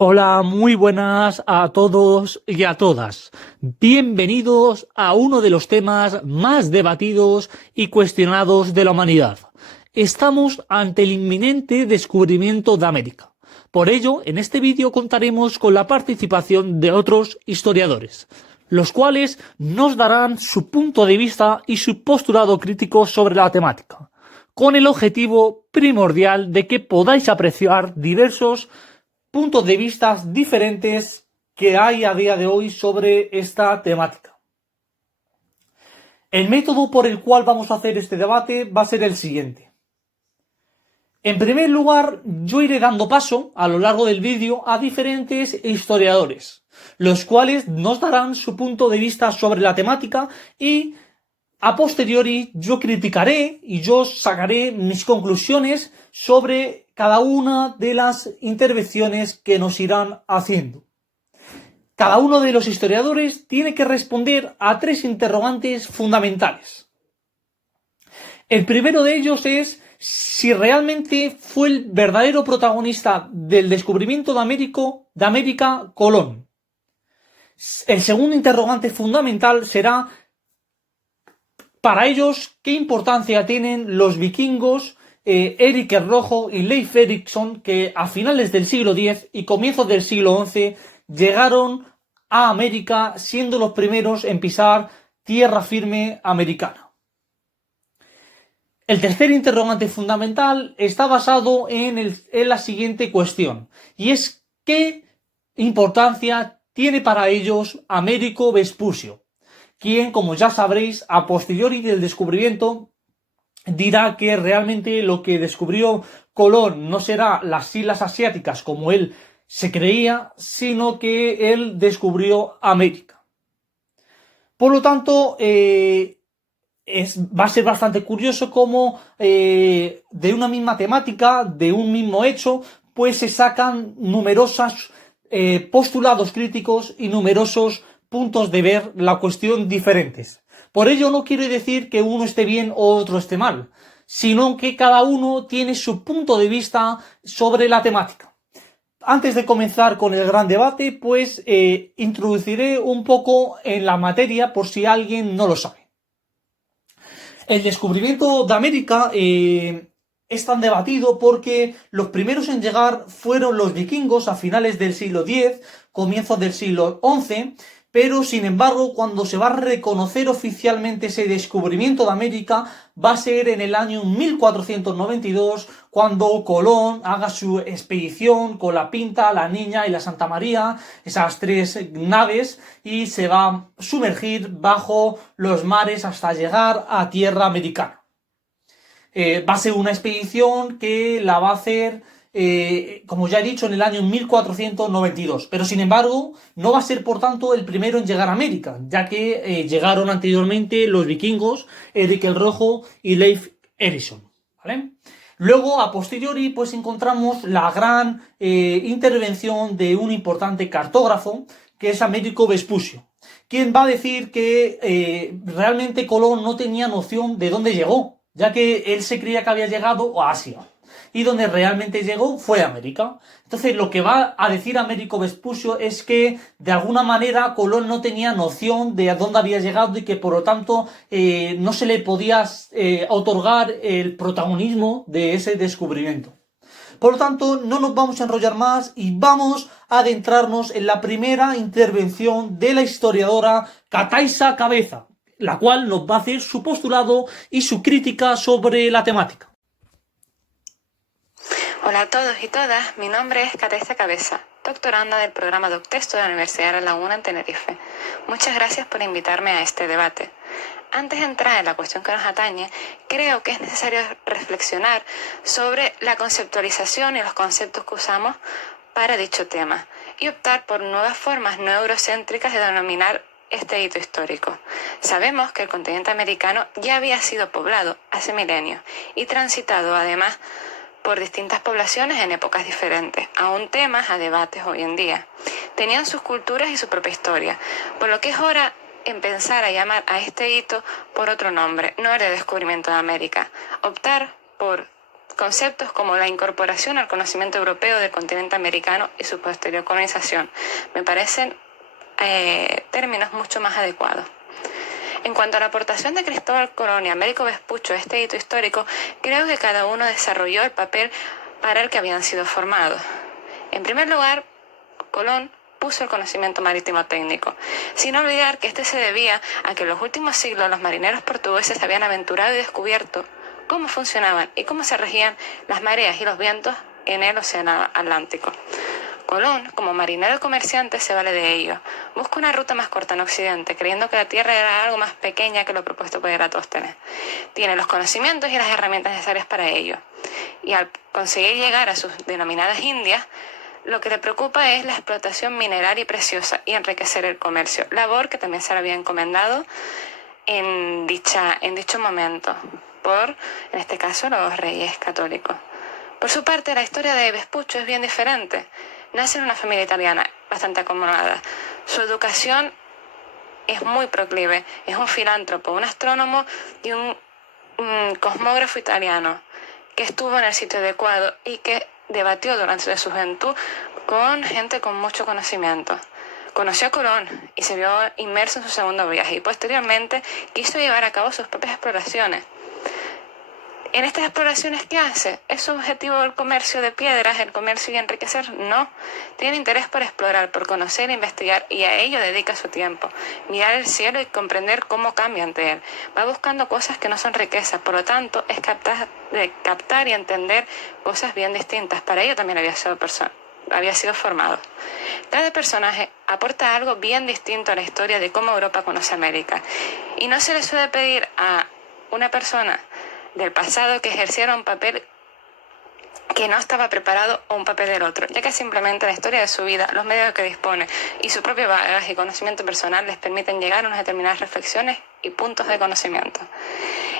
Hola, muy buenas a todos y a todas. Bienvenidos a uno de los temas más debatidos y cuestionados de la humanidad. Estamos ante el inminente descubrimiento de América. Por ello, en este vídeo contaremos con la participación de otros historiadores, los cuales nos darán su punto de vista y su postulado crítico sobre la temática, con el objetivo primordial de que podáis apreciar diversos puntos de vista diferentes que hay a día de hoy sobre esta temática. El método por el cual vamos a hacer este debate va a ser el siguiente. En primer lugar, yo iré dando paso a lo largo del vídeo a diferentes historiadores, los cuales nos darán su punto de vista sobre la temática y a posteriori yo criticaré y yo sacaré mis conclusiones sobre cada una de las intervenciones que nos irán haciendo. Cada uno de los historiadores tiene que responder a tres interrogantes fundamentales. El primero de ellos es si realmente fue el verdadero protagonista del descubrimiento de América Colón. El segundo interrogante fundamental será para ellos qué importancia tienen los vikingos Erik el Rojo y Leif Erikson, que a finales del siglo X y comienzos del siglo XI llegaron a América siendo los primeros en pisar tierra firme americana. El tercer interrogante fundamental está basado en la siguiente cuestión, y es ¿qué importancia tiene para ellos Américo Vespucio? Quien, como ya sabréis, a posteriori del descubrimiento, dirá que realmente lo que descubrió Colón no será las islas asiáticas como él se creía, sino que él descubrió América. Por lo tanto, va a ser bastante curioso cómo de una misma temática, de un mismo hecho, pues se sacan numerosos postulados críticos y numerosos puntos de ver la cuestión diferentes. Por ello no quiere decir que uno esté bien o otro esté mal, sino que cada uno tiene su punto de vista sobre la temática. Antes de comenzar con el gran debate, pues introduciré un poco en la materia por si alguien no lo sabe. El descubrimiento de América es tan debatido porque los primeros en llegar fueron los vikingos a finales del siglo X, comienzos del siglo XI, pero sin embargo cuando se va a reconocer oficialmente ese descubrimiento de América va a ser en el año 1492 cuando Colón haga su expedición con la Pinta, la Niña y la Santa María, esas tres naves, y se va a sumergir bajo los mares hasta llegar a tierra americana. Va a ser una expedición que la va a hacer, como ya he dicho, en el año 1492. Pero sin embargo, no va a ser por tanto el primero en llegar a América, ya que llegaron anteriormente los vikingos, Erik el Rojo y Leif Erikson, ¿vale? Luego, a posteriori, pues encontramos la gran intervención de un importante cartógrafo, que es Américo Vespucio, quien va a decir que realmente Colón no tenía noción de dónde llegó, ya que él se creía que había llegado a Asia, y donde realmente llegó fue a América. Entonces lo que va a decir Américo Vespucio es que de alguna manera Colón no tenía noción de a dónde había llegado y que por lo tanto no se le podía otorgar el protagonismo de ese descubrimiento. Por lo tanto, no nos vamos a enrollar más y vamos a adentrarnos en la primera intervención de la historiadora Cataisa Cabeza, la cual nos va a hacer su postulado y su crítica sobre la temática. Hola a todos y todas, mi nombre es Cataisa Cabeza, doctoranda del programa Doctesto de la Universidad de La Laguna en Tenerife. Muchas gracias por invitarme a este debate. Antes de entrar en la cuestión que nos atañe, creo que es necesario reflexionar sobre la conceptualización y los conceptos que usamos para dicho tema y optar por nuevas formas no eurocéntricas de denominar este hito histórico. Sabemos que el continente americano ya había sido poblado hace milenios y transitado además por distintas poblaciones en épocas diferentes, aún temas a debates hoy en día. Tenían sus culturas y su propia historia, por lo que es hora en pensar a llamar a este hito por otro nombre, no el de descubrimiento de América, optar por conceptos como la incorporación al conocimiento europeo del continente americano y su posterior colonización. Me parecen términos mucho más adecuados. En cuanto a la aportación de Cristóbal Colón y Américo Vespuccio a este hito histórico, creo que cada uno desarrolló el papel para el que habían sido formados. En primer lugar, Colón puso el conocimiento marítimo técnico, sin olvidar que este se debía a que en los últimos siglos los marineros portugueses habían aventurado y descubierto cómo funcionaban y cómo se regían las mareas y los vientos en el océano Atlántico. Colón, como marinero y comerciante, se vale de ello. Busca una ruta más corta en Occidente, creyendo que la Tierra era algo más pequeña que lo propuesto por Eratóstenes. Tiene los conocimientos y las herramientas necesarias para ello. Y al conseguir llegar a sus denominadas Indias, lo que le preocupa es la explotación mineral y preciosa y enriquecer el comercio, labor que también se le había encomendado en dicho momento por, en este caso, los reyes católicos. Por su parte, la historia de Vespuccio es bien diferente. Nace en una familia italiana bastante acomodada. Su educación es muy proclive. Es un filántropo, un astrónomo y un cosmógrafo italiano que estuvo en el sitio adecuado y que debatió durante su juventud con gente con mucho conocimiento. Conoció a Colón y se vio inmerso en su segundo viaje y posteriormente quiso llevar a cabo sus propias exploraciones. En estas exploraciones, ¿qué hace? ¿Es su objetivo el comercio de piedras, el comercio y enriquecer? No. Tiene interés por explorar, por conocer e investigar, y a ello dedica su tiempo. Mirar el cielo y comprender cómo cambia ante él. Va buscando cosas que no son riquezas, por lo tanto, es capaz de captar y entender cosas bien distintas. Para ello también había sido formado. Cada personaje aporta algo bien distinto a la historia de cómo Europa conoce América. Y no se le suele pedir a una persona del pasado que ejerciera un papel que no estaba preparado o un papel del otro, ya que simplemente la historia de su vida, los medios que dispone y su propio bagaje y conocimiento personal les permiten llegar a unas determinadas reflexiones y puntos de conocimiento.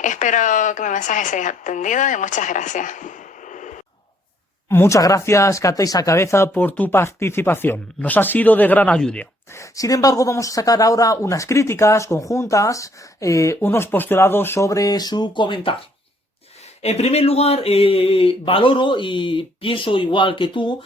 Espero que mi mensaje se haya atendido y muchas gracias. Muchas gracias, Kateisa Cabeza, por tu participación. Nos ha sido de gran ayuda. Sin embargo, vamos a sacar ahora unas críticas conjuntas, unos postulados sobre su comentario. En primer lugar, valoro y pienso igual que tú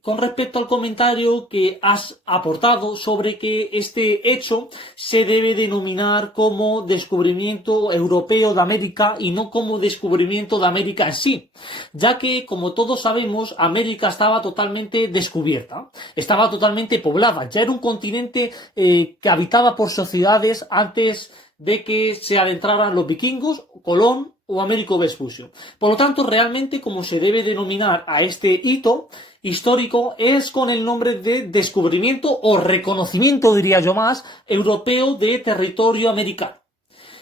con respecto al comentario que has aportado sobre que este hecho se debe denominar como descubrimiento europeo de América y no como descubrimiento de América en sí, ya que, como todos sabemos, América estaba totalmente descubierta, estaba totalmente poblada, ya era un continente que habitaba por sociedades antes de que se adentraran los vikingos, Colón o Américo Vespuccio. Por lo tanto, realmente como se debe denominar a este hito histórico es con el nombre de descubrimiento o reconocimiento, diría yo más, europeo de territorio americano.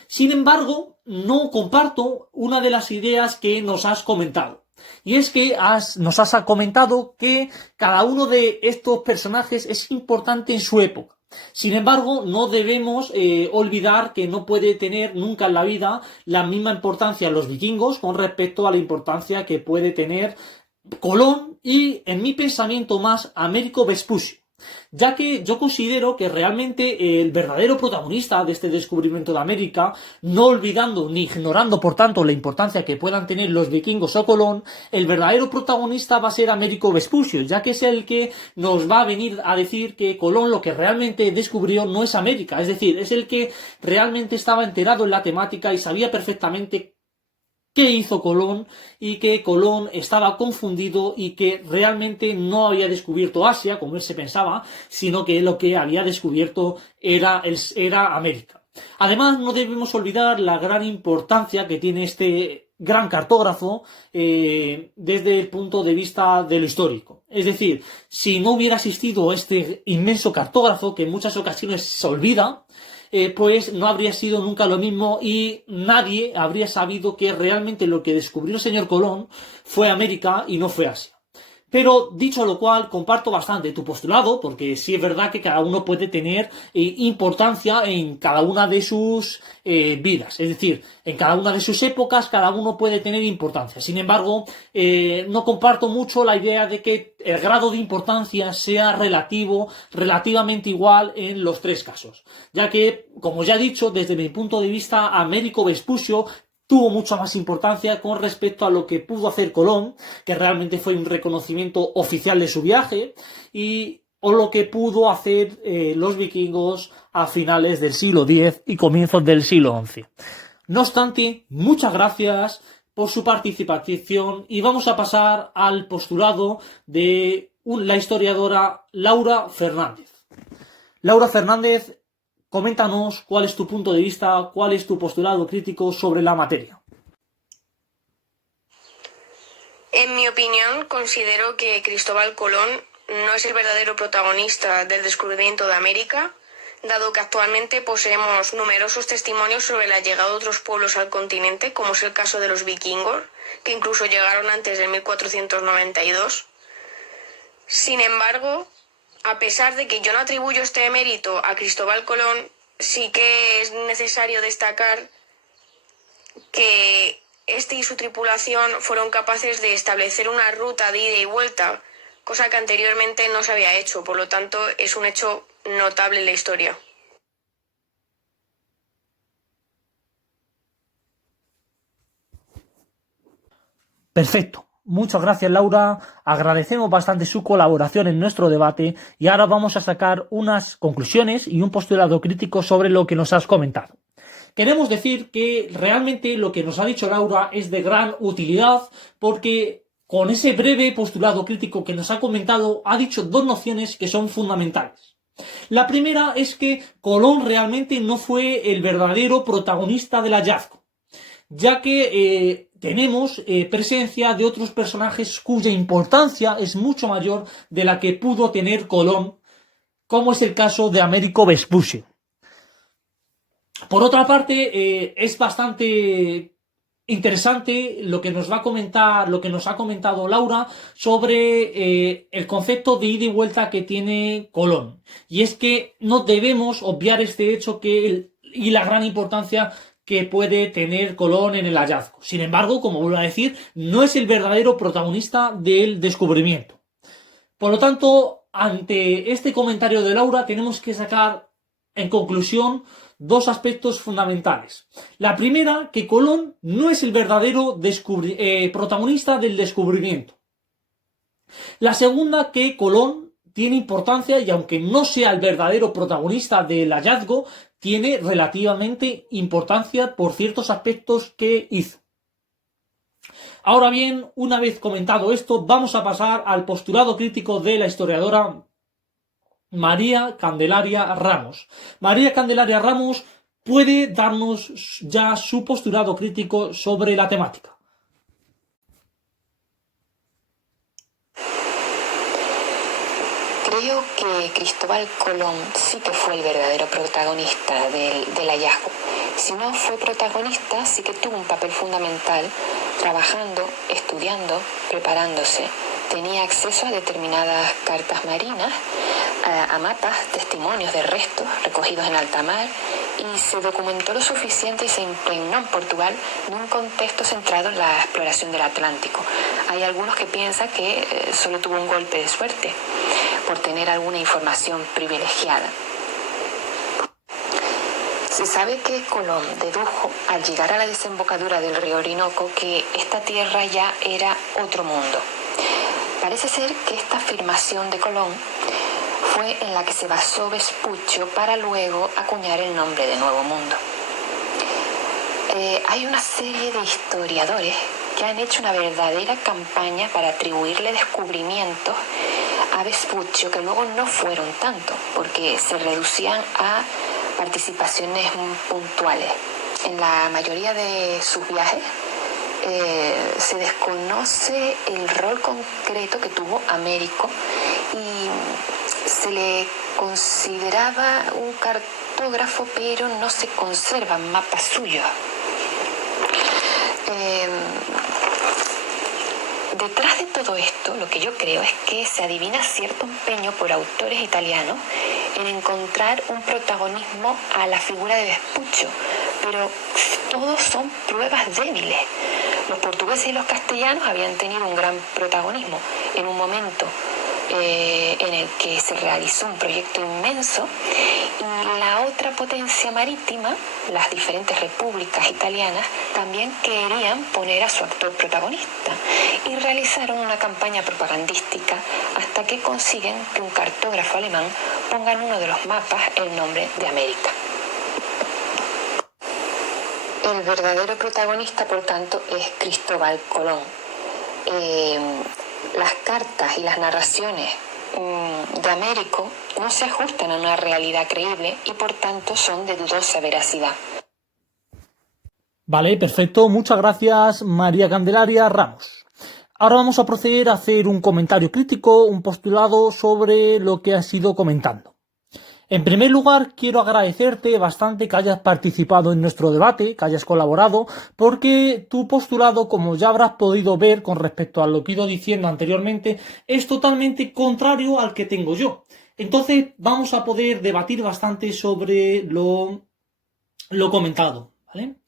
Sin embargo, no comparto una de las ideas que nos has comentado. Y es que nos has comentado que cada uno de estos personajes es importante en su época. Sin embargo, no debemos olvidar que no puede tener nunca en la vida la misma importancia los vikingos con respecto a la importancia que puede tener Colón y, en mi pensamiento más, Américo Vespuccio, ya que yo considero que realmente el verdadero protagonista de este descubrimiento de América, no olvidando ni ignorando por tanto la importancia que puedan tener los vikingos o Colón, el verdadero protagonista va a ser Américo Vespuccio, ya que es el que nos va a venir a decir que Colón lo que realmente descubrió no es América, es decir, es el que realmente estaba enterado en la temática y sabía perfectamente qué hizo Colón y que Colón estaba confundido y que realmente no había descubierto Asia, como él se pensaba, sino que lo que había descubierto era América. Además, no debemos olvidar la gran importancia que tiene este gran cartógrafo desde el punto de vista de lo histórico. Es decir, si no hubiera existido este inmenso cartógrafo, que en muchas ocasiones se olvida, pues no habría sido nunca lo mismo y nadie habría sabido que realmente lo que descubrió el señor Colón fue América y no fue Asia. Pero, dicho lo cual, comparto bastante tu postulado, porque sí es verdad que cada uno puede tener importancia en cada una de sus vidas. Es decir, en cada una de sus épocas, cada uno puede tener importancia. Sin embargo, no comparto mucho la idea de que el grado de importancia sea relativamente igual en los tres casos. Ya que, como ya he dicho, desde mi punto de vista, Américo Vespuccio tuvo mucha más importancia con respecto a lo que pudo hacer Colón, que realmente fue un reconocimiento oficial de su viaje, o lo que pudo hacer los vikingos a finales del siglo X y comienzos del siglo XI. No obstante, muchas gracias por su participación y vamos a pasar al postulado de la historiadora Laura Fernández. Laura Fernández, coméntanos cuál es tu punto de vista, cuál es tu postulado crítico sobre la materia. En mi opinión, considero que Cristóbal Colón no es el verdadero protagonista del descubrimiento de América, dado que actualmente poseemos numerosos testimonios sobre la llegada de otros pueblos al continente, como es el caso de los vikingos, que incluso llegaron antes de 1492. Sin embargo, a pesar de que yo no atribuyo este mérito a Cristóbal Colón, sí que es necesario destacar que este y su tripulación fueron capaces de establecer una ruta de ida y vuelta, cosa que anteriormente no se había hecho. Por lo tanto, es un hecho notable en la historia. Perfecto. Muchas gracias, Laura. Agradecemos bastante su colaboración en nuestro debate y ahora vamos a sacar unas conclusiones y un postulado crítico sobre lo que nos has comentado. Queremos decir que realmente lo que nos ha dicho Laura es de gran utilidad porque con ese breve postulado crítico que nos ha comentado ha dicho dos nociones que son fundamentales. La primera es que Colón realmente no fue el verdadero protagonista del hallazgo, ya que tenemos presencia de otros personajes cuya importancia es mucho mayor de la que pudo tener Colón, como es el caso de Américo Vespucci. Por otra parte, es bastante interesante lo que nos va a comentar, lo que nos ha comentado Laura sobre el concepto de ida y vuelta que tiene Colón. Y es que no debemos obviar este hecho y la gran importancia que puede tener Colón en el hallazgo. Sin embargo, como vuelvo a decir, no es el verdadero protagonista del descubrimiento. Por lo tanto, ante este comentario de Laura, tenemos que sacar en conclusión dos aspectos fundamentales. La primera, que Colón no es el verdadero protagonista del descubrimiento. La segunda, que Colón tiene importancia y aunque no sea el verdadero protagonista del hallazgo, tiene relativamente importancia por ciertos aspectos que hizo. Ahora bien, una vez comentado esto, vamos a pasar al postulado crítico de la historiadora María Candelaria Ramos. María Candelaria Ramos puede darnos ya su postulado crítico sobre la temática. Creo que Cristóbal Colón sí que fue el verdadero protagonista del hallazgo. Si no fue protagonista, sí que tuvo un papel fundamental trabajando, estudiando, preparándose. Tenía acceso a determinadas cartas marinas, a mapas, testimonios de restos recogidos en alta mar y se documentó lo suficiente y se impregnó en Portugal de un contexto centrado en la exploración del Atlántico. Hay algunos que piensan que solo tuvo un golpe de suerte por tener alguna información privilegiada. Se sabe que Colón dedujo al llegar a la desembocadura del río Orinoco que esta tierra ya era otro mundo. Parece ser que esta afirmación de Colón fue en la que se basó Vespuccio para luego acuñar el nombre de Nuevo Mundo. Hay una serie de historiadores que han hecho una verdadera campaña para atribuirle descubrimientos a Vespuccio que luego no fueron tanto, porque se reducían a participaciones puntuales. En la mayoría de sus viajes se desconoce el rol concreto que tuvo Américo y se le consideraba un cartógrafo, pero no se conservan mapas suyos. Detrás de todo esto, lo que yo creo es que se adivina cierto empeño por autores italianos en encontrar un protagonismo a la figura de Vespuccio, pero todos son pruebas débiles. Los portugueses y los castellanos habían tenido un gran protagonismo en un momento en el que se realizó un proyecto inmenso, y la otra potencia marítima, las diferentes repúblicas italianas, también querían poner a su actor protagonista y realizaron una campaña propagandística hasta que consiguen que un cartógrafo alemán ponga en uno de los mapas el nombre de América. El verdadero protagonista, por tanto, es Cristóbal Colón. Las cartas y las narraciones de Américo no se ajustan a una realidad creíble y por tanto son de dudosa veracidad. Vale, perfecto. Muchas gracias, María Candelaria Ramos. Ahora vamos a proceder a hacer un comentario crítico, un postulado sobre lo que has ido comentando. En primer lugar, quiero agradecerte bastante que hayas participado en nuestro debate, que hayas colaborado, porque tu postulado, como ya habrás podido ver con respecto a lo que he ido diciendo anteriormente, es totalmente contrario al que tengo yo. Entonces, vamos a poder debatir bastante sobre lo comentado, ¿vale?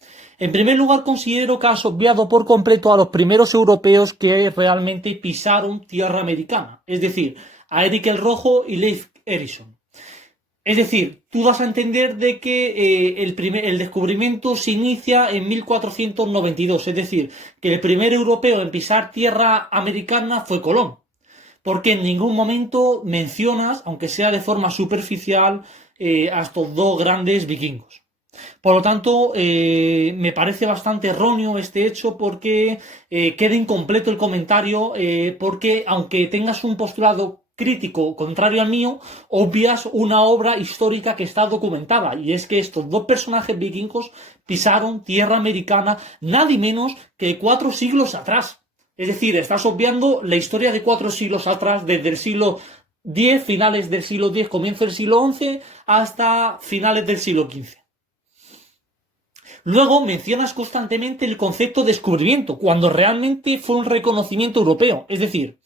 En primer lugar, considero que has obviado por completo a los primeros europeos que realmente pisaron tierra americana, es decir, a Eric el Rojo y Leif Erikson. Es decir, tú das a entender de que el descubrimiento se inicia en 1492, es decir, que el primer europeo en pisar tierra americana fue Colón, porque en ningún momento mencionas, aunque sea de forma superficial, a estos dos grandes vikingos. Por lo tanto, me parece bastante erróneo este hecho porque queda incompleto el comentario, porque aunque tengas un postulado crítico contrario al mío, obvias una obra histórica que está documentada, y es que estos dos personajes vikingos pisaron tierra americana nadie menos que 4 siglos atrás. Es decir, estás obviando la historia de 4 siglos atrás, desde el siglo X, finales del siglo X, comienzo del siglo XI, hasta finales del siglo XV. Luego mencionas constantemente el concepto de descubrimiento, cuando realmente fue un reconocimiento europeo. Es decir,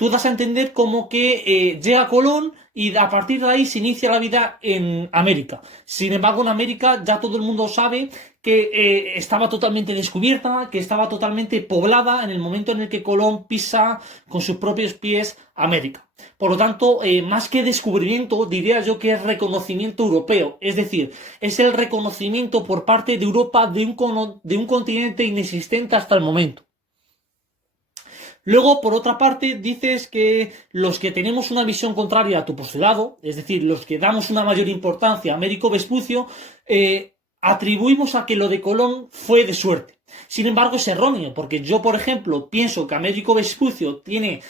tú das a entender como que llega Colón y a partir de ahí se inicia la vida en América. Sin embargo, en América ya todo el mundo sabe que estaba totalmente descubierta, que estaba totalmente poblada en el momento en el que Colón pisa con sus propios pies América. Por lo tanto, más que descubrimiento, diría yo que es reconocimiento europeo. Es decir, es el reconocimiento por parte de Europa de un continente inexistente hasta el momento. Luego, por otra parte, dices que los que tenemos una visión contraria a tu postulado, es decir, los que damos una mayor importancia a Américo Vespucio, atribuimos a que lo de Colón fue de suerte. Sin embargo, es erróneo, porque yo, por ejemplo, pienso que Américo Vespucio tiene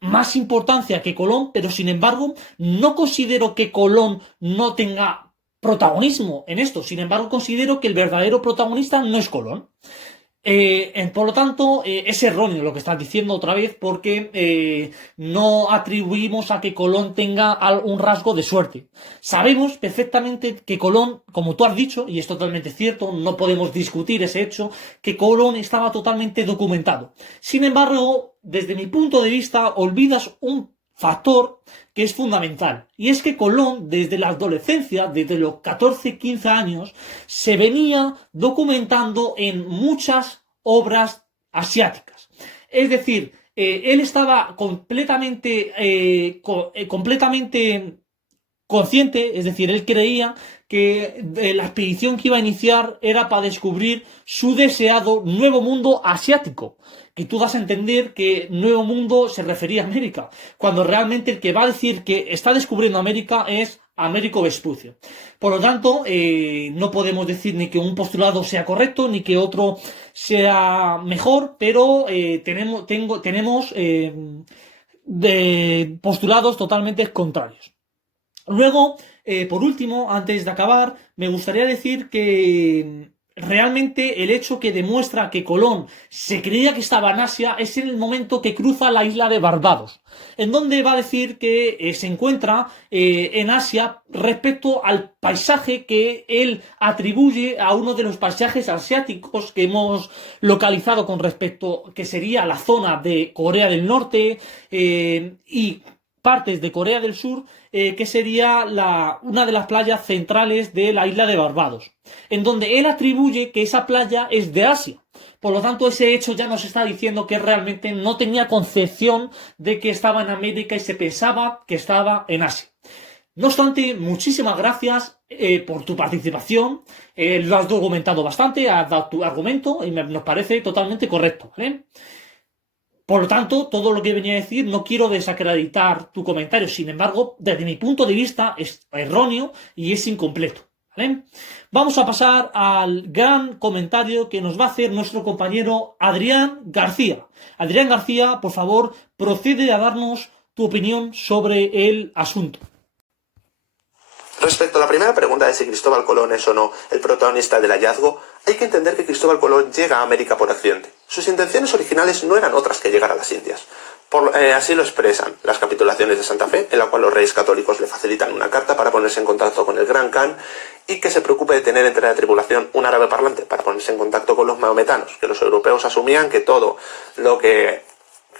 más importancia que Colón, pero sin embargo, no considero que Colón no tenga protagonismo en esto. Sin embargo, considero que el verdadero protagonista no es Colón. Por lo tanto, es erróneo lo que estás diciendo otra vez, porque no atribuimos a que Colón tenga un rasgo de suerte. Sabemos perfectamente que Colón, como tú has dicho, y es totalmente cierto, no podemos discutir ese hecho, que Colón estaba totalmente documentado. Sin embargo, desde mi punto de vista, olvidas un factor que es fundamental, y es que Colón, desde la adolescencia, desde los 14-15 años, se venía documentando en muchas obras asiáticas. Es decir, él estaba completamente consciente, es decir, él creía que la expedición que iba a iniciar era para descubrir su deseado nuevo mundo asiático, que tú das a entender que nuevo mundo se refería a América, cuando realmente el que va a decir que está descubriendo América es Américo Vespucio. Por lo tanto, no podemos decir ni que un postulado sea correcto, ni que otro sea mejor, pero tenemos postulados totalmente contrarios. Luego, por último, antes de acabar, me gustaría decir que realmente el hecho que demuestra que Colón se creía que estaba en Asia es en el momento que cruza la isla de Barbados, en donde va a decir que se encuentra en Asia respecto al paisaje que él atribuye a uno de los paisajes asiáticos que hemos localizado con respecto, que sería la zona de Corea del Norte, y partes de Corea del Sur, que sería una de las playas centrales de la isla de Barbados, en donde él atribuye que esa playa es de Asia. Por lo tanto, ese hecho ya nos está diciendo que realmente no tenía concepción de que estaba en América y se pensaba que estaba en Asia. No obstante, muchísimas gracias por tu participación. Lo has documentado bastante, has dado tu argumento y nos parece totalmente correcto, ¿vale? Por lo tanto, todo lo que venía a decir, no quiero desacreditar tu comentario. Sin embargo, desde mi punto de vista, es erróneo y es incompleto, ¿vale? Vamos a pasar al gran comentario que nos va a hacer nuestro compañero Adrián García. Adrián García, por favor, procede a darnos tu opinión sobre el asunto. Respecto a la primera pregunta de si Cristóbal Colón es o no el protagonista del hallazgo, hay que entender que Cristóbal Colón llega a América por accidente. Sus intenciones originales no eran otras que llegar a las Indias. Así lo expresan las capitulaciones de Santa Fe, en la cual los reyes católicos le facilitan una carta para ponerse en contacto con el Gran Khan y que se preocupe de tener entre la tripulación un árabe parlante para ponerse en contacto con los mahometanos, que los europeos asumían que todo lo que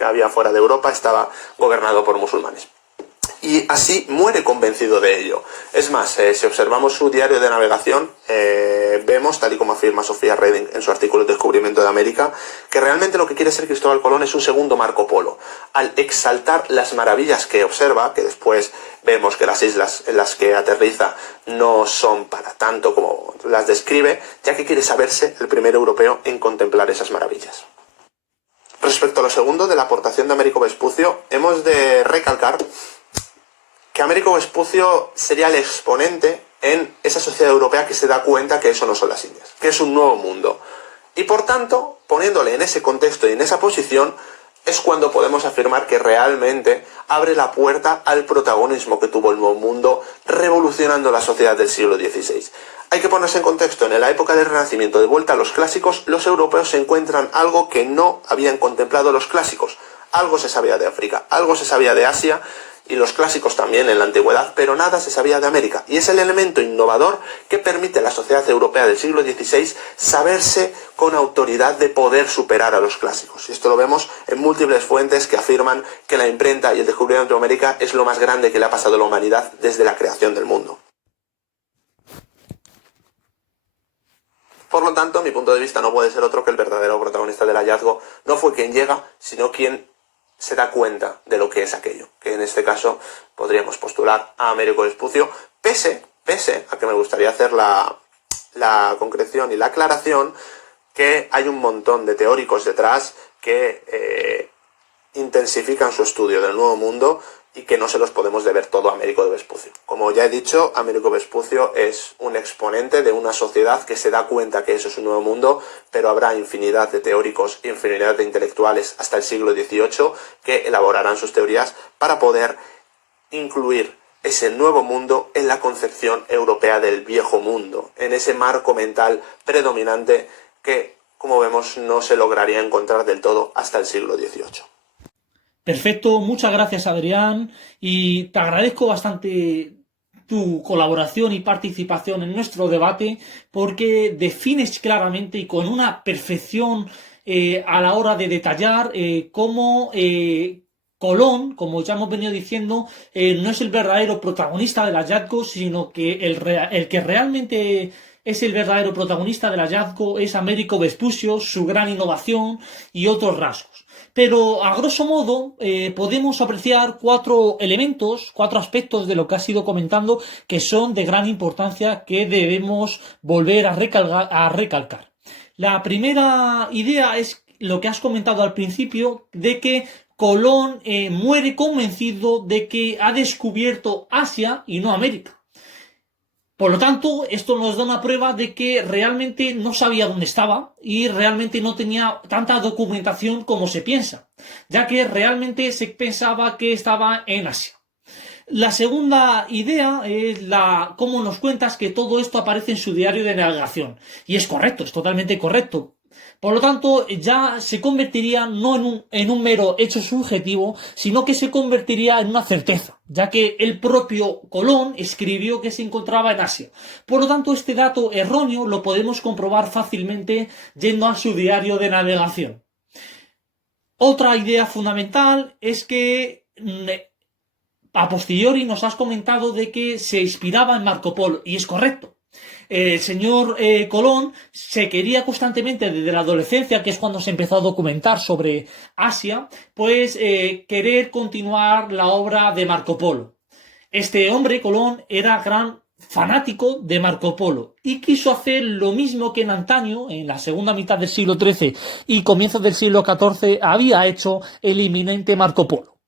había fuera de Europa estaba gobernado por musulmanes. Y así muere convencido de ello. Es más, si observamos su diario de navegación, vemos, tal y como afirma Sofía Redding en su artículo Descubrimiento de América, que realmente lo que quiere ser Cristóbal Colón es un segundo Marco Polo. Al exaltar las maravillas que observa, que después vemos que las islas en las que aterriza no son para tanto como las describe, ya que quiere saberse el primer europeo en contemplar esas maravillas. Respecto a lo segundo, de la aportación de Américo Vespucio, hemos de recalcar que Américo Vespucio sería el exponente en esa sociedad europea que se da cuenta que eso no son las Indias, que es un nuevo mundo. Y por tanto, poniéndole en ese contexto y en esa posición, es cuando podemos afirmar que realmente abre la puerta al protagonismo que tuvo el nuevo mundo, revolucionando la sociedad del siglo XVI. Hay que ponerse en contexto, en la época del Renacimiento, de vuelta a los clásicos, los europeos se encuentran algo que no habían contemplado los clásicos. Algo se sabía de África, algo se sabía de Asia, y los clásicos también en la antigüedad, pero nada se sabía de América. Y es el elemento innovador que permite a la sociedad europea del siglo XVI saberse con autoridad de poder superar a los clásicos. Y esto lo vemos en múltiples fuentes que afirman que la imprenta y el descubrimiento de América es lo más grande que le ha pasado a la humanidad desde la creación del mundo. Por lo tanto, mi punto de vista no puede ser otro que el verdadero protagonista del hallazgo no fue quien llega, sino quien se da cuenta de lo que es aquello, que en este caso podríamos postular a Américo Vespucio, pese a que me gustaría hacer la concreción y la aclaración que hay un montón de teóricos detrás que intensifican su estudio del Nuevo Mundo y que no se los podemos deber todo a Américo de Vespucio. Como ya he dicho, Américo Vespucio es un exponente de una sociedad que se da cuenta que eso es un nuevo mundo, pero habrá infinidad de teóricos, infinidad de intelectuales hasta el siglo XVIII que elaborarán sus teorías para poder incluir ese nuevo mundo en la concepción europea del viejo mundo, en ese marco mental predominante que, como vemos, no se lograría encontrar del todo hasta el siglo XVIII. Perfecto, muchas gracias Adrián y te agradezco bastante tu colaboración y participación en nuestro debate porque defines claramente y con una perfección a la hora de detallar cómo Colón, como ya hemos venido diciendo, no es el verdadero protagonista del hallazgo, sino que el que realmente es el verdadero protagonista del hallazgo es Américo Vespucio, su gran innovación y otros rasgos. Pero a grosso modo podemos apreciar cuatro aspectos de lo que has ido comentando que son de gran importancia que debemos volver a recalcar. La primera idea es lo que has comentado al principio de que Colón muere convencido de que ha descubierto Asia y no América. Por lo tanto, esto nos da una prueba de que realmente no sabía dónde estaba y realmente no tenía tanta documentación como se piensa, ya que realmente se pensaba que estaba en Asia. La segunda idea es cómo nos cuentas que todo esto aparece en su diario de navegación. Y es correcto, es totalmente correcto. Por lo tanto, ya se convertiría no en un mero hecho subjetivo, sino que se convertiría en una certeza, ya que el propio Colón escribió que se encontraba en Asia. Por lo tanto, este dato erróneo lo podemos comprobar fácilmente yendo a su diario de navegación. Otra idea fundamental es que a posteriori nos has comentado de que se inspiraba en Marco Polo, y es correcto. El señor Colón se quería constantemente desde la adolescencia, que es cuando se empezó a documentar sobre Asia, pues querer continuar la obra de Marco Polo. Este hombre, Colón, era gran fanático de Marco Polo y quiso hacer lo mismo que en antaño, en la segunda mitad del siglo XIII y comienzos del siglo XIV, había hecho el inminente Marco Polo.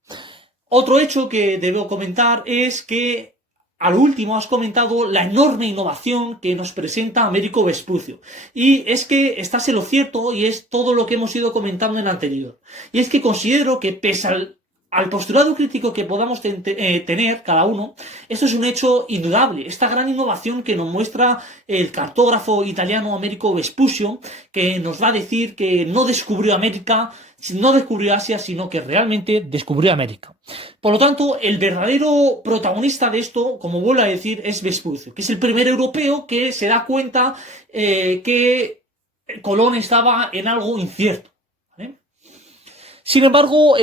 Otro hecho que debo comentar es que al último has comentado la enorme innovación que nos presenta Américo Vespucio. Y es que estás en lo cierto y es todo lo que hemos ido comentando en anterior. Y es que considero que pese al postulado crítico que podamos tener cada uno, esto es un hecho indudable. Esta gran innovación que nos muestra el cartógrafo italiano Américo Vespucio, que nos va a decir que no descubrió América, no descubrió Asia, sino que realmente descubrió América. Por lo tanto, el verdadero protagonista de esto, como vuelvo a decir, es Vespucio, que es el primer europeo que se da cuenta que Colón estaba en algo incierto. ¿Vale? Sin embargo,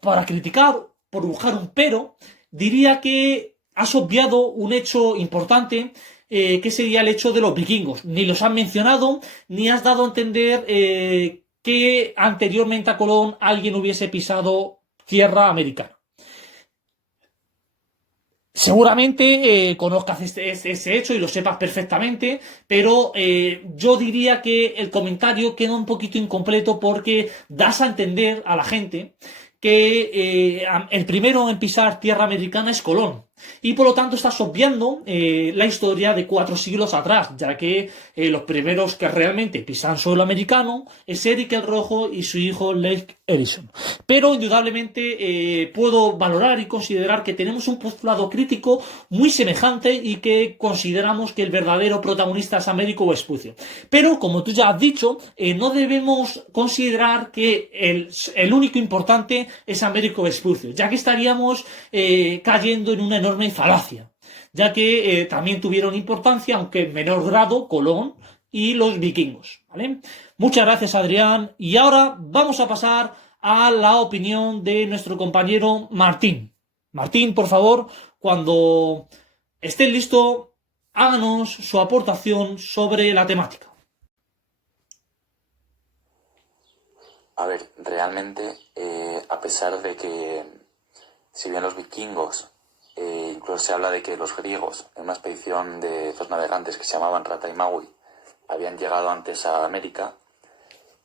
para criticar, por buscar un pero, diría que has obviado un hecho importante, que sería el hecho de los vikingos. Ni los has mencionado, ni has dado a entender que anteriormente a Colón alguien hubiese pisado tierra americana. Seguramente conozcas ese hecho y lo sepas perfectamente, pero yo diría que el comentario queda un poquito incompleto porque das a entender a la gente que el primero en pisar tierra americana es Colón. Y por lo tanto estás obviando la historia de 4 siglos atrás, ya que los primeros que realmente pisan suelo americano es Eric el Rojo y su hijo Leif Erikson. Pero indudablemente puedo valorar y considerar que tenemos un postulado crítico muy semejante y que consideramos que el verdadero protagonista es Américo Vespucio. Pero como tú ya has dicho, no debemos considerar que el único importante es Américo Vespucio, ya que estaríamos cayendo en una enorme falacia, ya que también tuvieron importancia, aunque en menor grado, Colón y los vikingos, ¿vale? Muchas gracias, Adrián, y ahora vamos a pasar a la opinión de nuestro compañero Martín. Martín, por favor, cuando esté listo, háganos su aportación sobre la temática. A ver, realmente, a pesar de que, si bien los vikingos, incluso se habla de que los griegos, en una expedición de 2 navegantes que se llamaban Rata y Maui, habían llegado antes a América,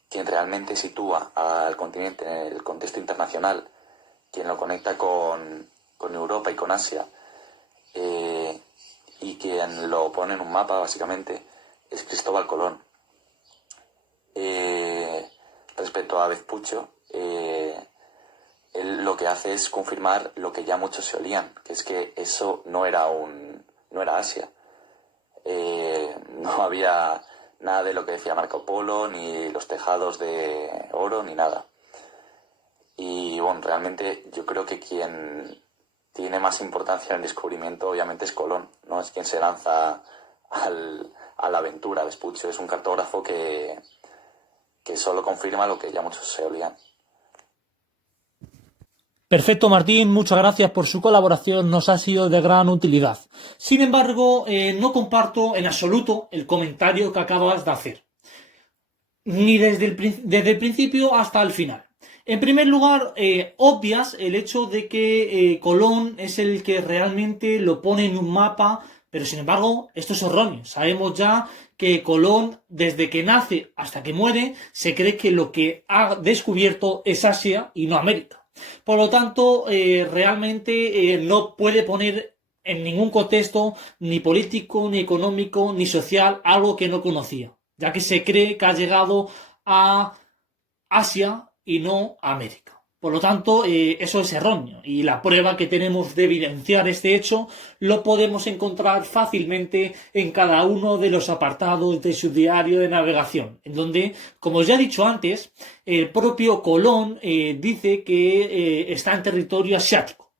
quien realmente sitúa al continente en el contexto internacional, quien lo conecta con Europa y con Asia, y quien lo pone en un mapa, básicamente, es Cristóbal Colón. Respecto a Vespucio, él lo que hace es confirmar lo que ya muchos se olían, que es que eso no era Asia. No había nada de lo que decía Marco Polo, ni los tejados de oro, ni nada. Y bueno, realmente yo creo que quien tiene más importancia en el descubrimiento obviamente es Colón, ¿no? Es quien se lanza a la aventura. Vespucio es un cartógrafo que solo confirma lo que ya muchos se olían. Perfecto, Martín, muchas gracias por su colaboración, nos ha sido de gran utilidad. Sin embargo, no comparto en absoluto el comentario que acabas de hacer, ni desde el principio hasta el final. En primer lugar, obvias el hecho de que Colón es el que realmente lo pone en un mapa, pero sin embargo, esto es erróneo. Sabemos ya que Colón, desde que nace hasta que muere, se cree que lo que ha descubierto es Asia y no América. Por lo tanto, realmente no puede poner en ningún contexto ni político, ni económico, ni social algo que no conocía, ya que se cree que ha llegado a Asia y no a América. Por lo tanto, eso es erróneo y la prueba que tenemos de evidenciar este hecho lo podemos encontrar fácilmente en cada uno de los apartados de su diario de navegación, en donde, como ya he dicho antes, el propio Colón dice que está en territorio asiático.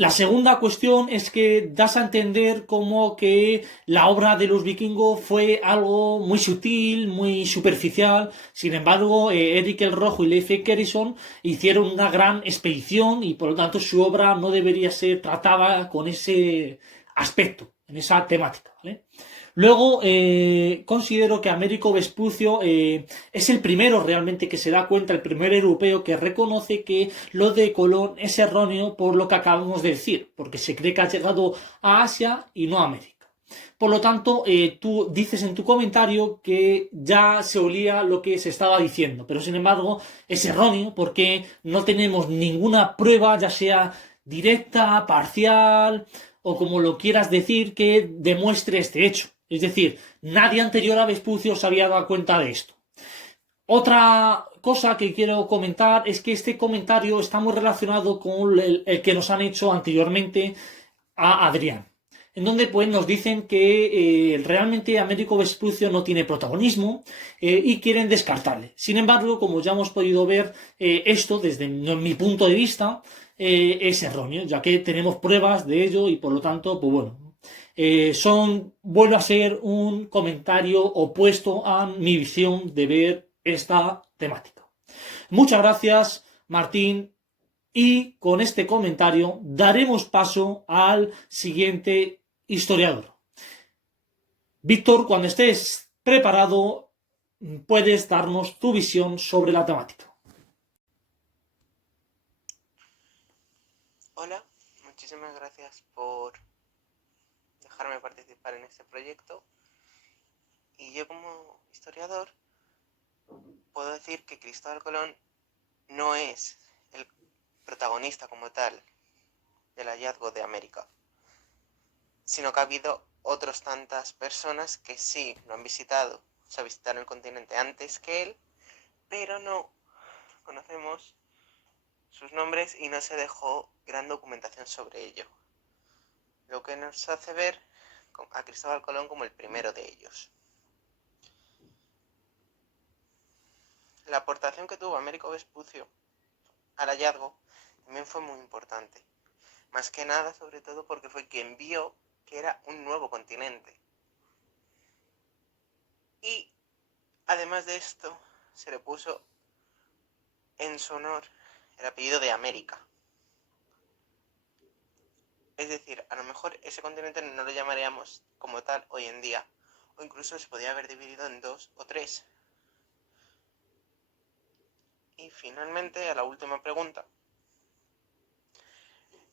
La segunda cuestión es que das a entender como que la obra de los vikingos fue algo muy sutil, muy superficial. Sin embargo, Eric el Rojo y Leif Erikson hicieron una gran expedición y por lo tanto su obra no debería ser tratada con ese aspecto, en esa temática, ¿vale? Luego, considero que Américo Vespucio es el primero realmente que se da cuenta, el primer europeo que reconoce que lo de Colón es erróneo por lo que acabamos de decir, porque se cree que ha llegado a Asia y no a América. Por lo tanto, tú dices en tu comentario que ya se olía lo que se estaba diciendo, pero sin embargo es erróneo porque no tenemos ninguna prueba, ya sea directa, parcial o como lo quieras decir, que demuestre este hecho. Es decir, nadie anterior a Vespucio se había dado cuenta de esto. Otra cosa que quiero comentar es que este comentario está muy relacionado con el que nos han hecho anteriormente a Adrián, en donde pues nos dicen que realmente Américo Vespucio no tiene protagonismo y quieren descartarle. Sin embargo, como ya hemos podido ver, esto desde mi punto de vista es erróneo, ya que tenemos pruebas de ello y por lo tanto, pues bueno, vuelvo a ser un comentario opuesto a mi visión de ver esta temática. Muchas gracias, Martín, y con este comentario daremos paso al siguiente historiador. Víctor, cuando estés preparado, puedes darnos tu visión sobre la temática. Hola, muchísimas gracias por dejarme participar en este proyecto. Y yo como historiador puedo decir que Cristóbal Colón no es el protagonista como tal del hallazgo de América, sino que ha habido otras tantas personas que sí lo han visitado, o sea, visitaron el continente antes que él, pero no conocemos sus nombres y no se dejó gran documentación sobre ello, lo que nos hace ver a Cristóbal Colón como el primero de ellos. La aportación que tuvo Américo Vespucio al hallazgo también fue muy importante, más que nada sobre todo porque fue quien vio que era un nuevo continente. Y además de esto se le puso en su honor el apellido de América. Es decir, a lo mejor ese continente no lo llamaríamos como tal hoy en día, o incluso se podría haber dividido en 2 o 3. Y finalmente, a la última pregunta.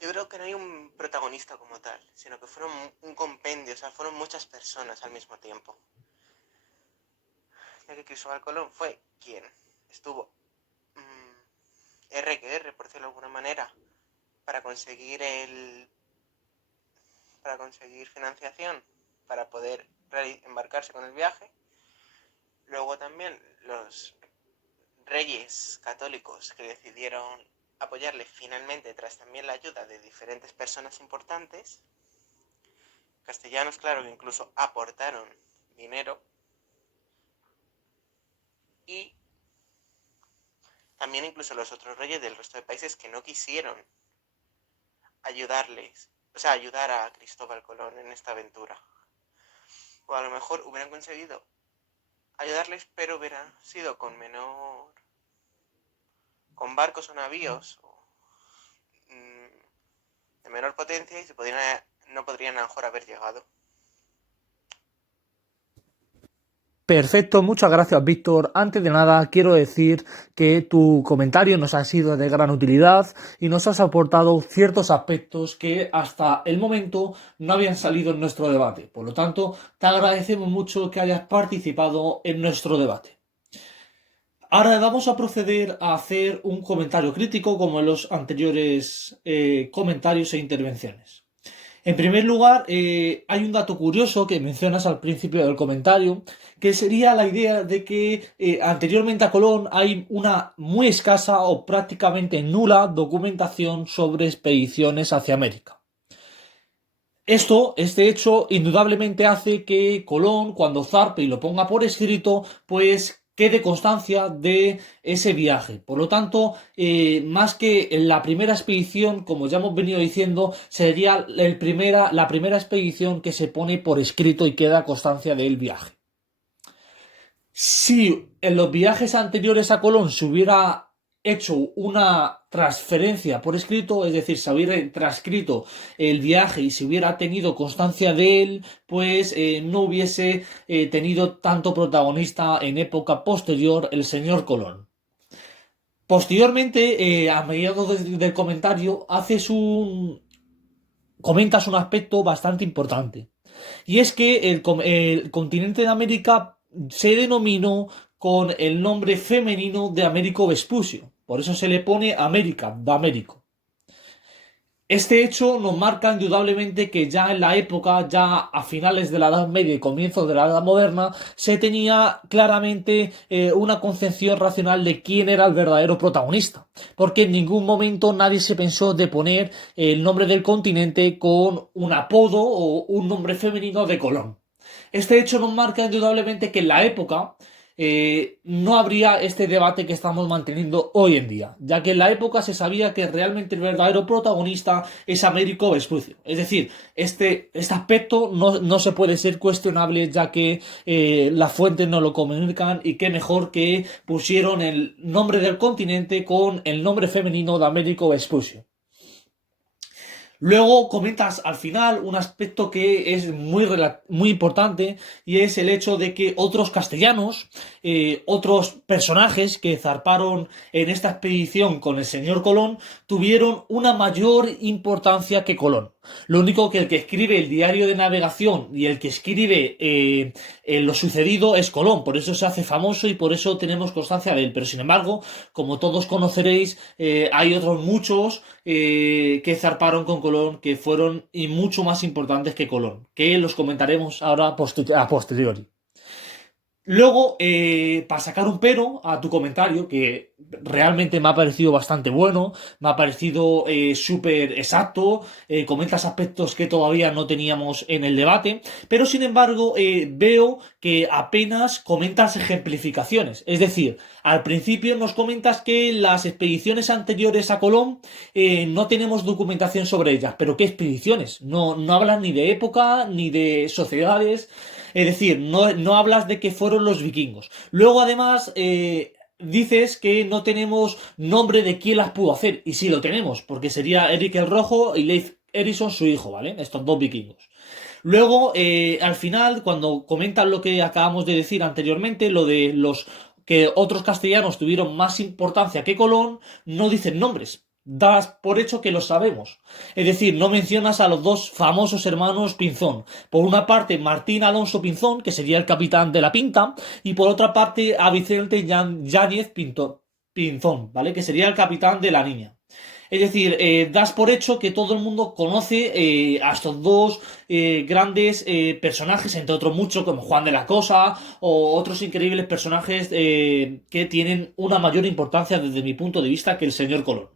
Yo creo que no hay un protagonista como tal, sino que fueron un compendio, o sea, fueron muchas personas al mismo tiempo. Ya que Cristóbal Colón fue quien estuvo R que R, por decirlo de alguna manera, para conseguir financiación para poder embarcarse con el viaje. Luego también los reyes católicos que decidieron apoyarle finalmente tras también la ayuda de diferentes personas importantes. Castellanos, claro, que incluso aportaron dinero. Y también incluso los otros reyes del resto de países que no quisieron ayudar a Cristóbal Colón en esta aventura. O a lo mejor hubieran conseguido ayudarles, pero hubieran sido con barcos o navíos de menor potencia y no podrían a lo mejor haber llegado. Perfecto, muchas gracias, Víctor. Antes de nada, quiero decir que tu comentario nos ha sido de gran utilidad y nos has aportado ciertos aspectos que hasta el momento no habían salido en nuestro debate. Por lo tanto, te agradecemos mucho que hayas participado en nuestro debate. Ahora vamos a proceder a hacer un comentario crítico como en los anteriores comentarios e intervenciones. En primer lugar, hay un dato curioso que mencionas al principio del comentario, que sería la idea de que anteriormente a Colón hay una muy escasa o prácticamente nula documentación sobre expediciones hacia América. Este hecho, indudablemente hace que Colón, cuando zarpe y lo ponga por escrito, pues quede constancia de ese viaje. Por lo tanto, más que la primera expedición, como ya hemos venido diciendo, sería la primera expedición que se pone por escrito y queda constancia del viaje. Si en los viajes anteriores a Colón se hubiera hecho una transferencia por escrito, es decir, se hubiera transcrito el viaje y se hubiera tenido constancia de él, pues no hubiese tenido tanto protagonista en época posterior el señor Colón. Posteriormente, a mediados del comentario, comentas un aspecto bastante importante. Y es que el continente de América se denominó con el nombre femenino de Américo Vespucio. Por eso se le pone América, de Américo. Este hecho nos marca indudablemente que ya en la época, ya a finales de la Edad Media y comienzos de la Edad Moderna, se tenía claramente una concepción racional de quién era el verdadero protagonista. Porque en ningún momento nadie se pensó de poner el nombre del continente con un apodo o un nombre femenino de Colón. Este hecho nos marca indudablemente que en la época no habría este debate que estamos manteniendo hoy en día, ya que en la época se sabía que realmente el verdadero protagonista es Américo Vespucio. Es decir, este aspecto no se puede ser cuestionable, ya que las fuentes no lo comunican, y qué mejor que pusieron el nombre del continente con el nombre femenino de Américo Vespucio. Luego comentas al final un aspecto que es muy importante, y es el hecho de que otros castellanos, otros personajes que zarparon en esta expedición con el señor Colón, tuvieron una mayor importancia que Colón. Lo único que el que escribe el diario de navegación y el que escribe lo sucedido es Colón, por eso se hace famoso y por eso tenemos constancia de él. Pero sin embargo, como todos conoceréis, hay otros muchos que zarparon con Colón, que fueron y mucho más importantes que Colón, que los comentaremos ahora a posteriori. Luego, para sacar un pero a tu comentario, que realmente me ha parecido bastante bueno, me ha parecido súper exacto, comentas aspectos que todavía no teníamos en el debate, pero sin embargo veo que apenas comentas ejemplificaciones. Es decir, al principio nos comentas que las expediciones anteriores a Colón no tenemos documentación sobre ellas, pero ¿qué expediciones? No hablas ni de época ni de sociedades. Es decir, no hablas de que fueron los vikingos. Luego, además, dices que no tenemos nombre de quién las pudo hacer. Y sí lo tenemos, porque sería Eric el Rojo y Leif Erikson, su hijo, ¿vale? Estos dos vikingos. Luego, al final, cuando comentan lo que acabamos de decir anteriormente, lo de los que otros castellanos tuvieron más importancia que Colón, no dicen nombres. Das por hecho que lo sabemos. Es decir, no mencionas a los dos famosos hermanos Pinzón. Por una parte, Martín Alonso Pinzón, que sería el capitán de la Pinta, y por otra parte, a Vicente Yáñez Pinzón, ¿vale? Que sería el capitán de la Niña. Es decir, das por hecho que todo el mundo conoce a estos dos grandes personajes, entre otros muchos, como Juan de la Cosa, o otros increíbles personajes que tienen una mayor importancia desde mi punto de vista que el señor Colón.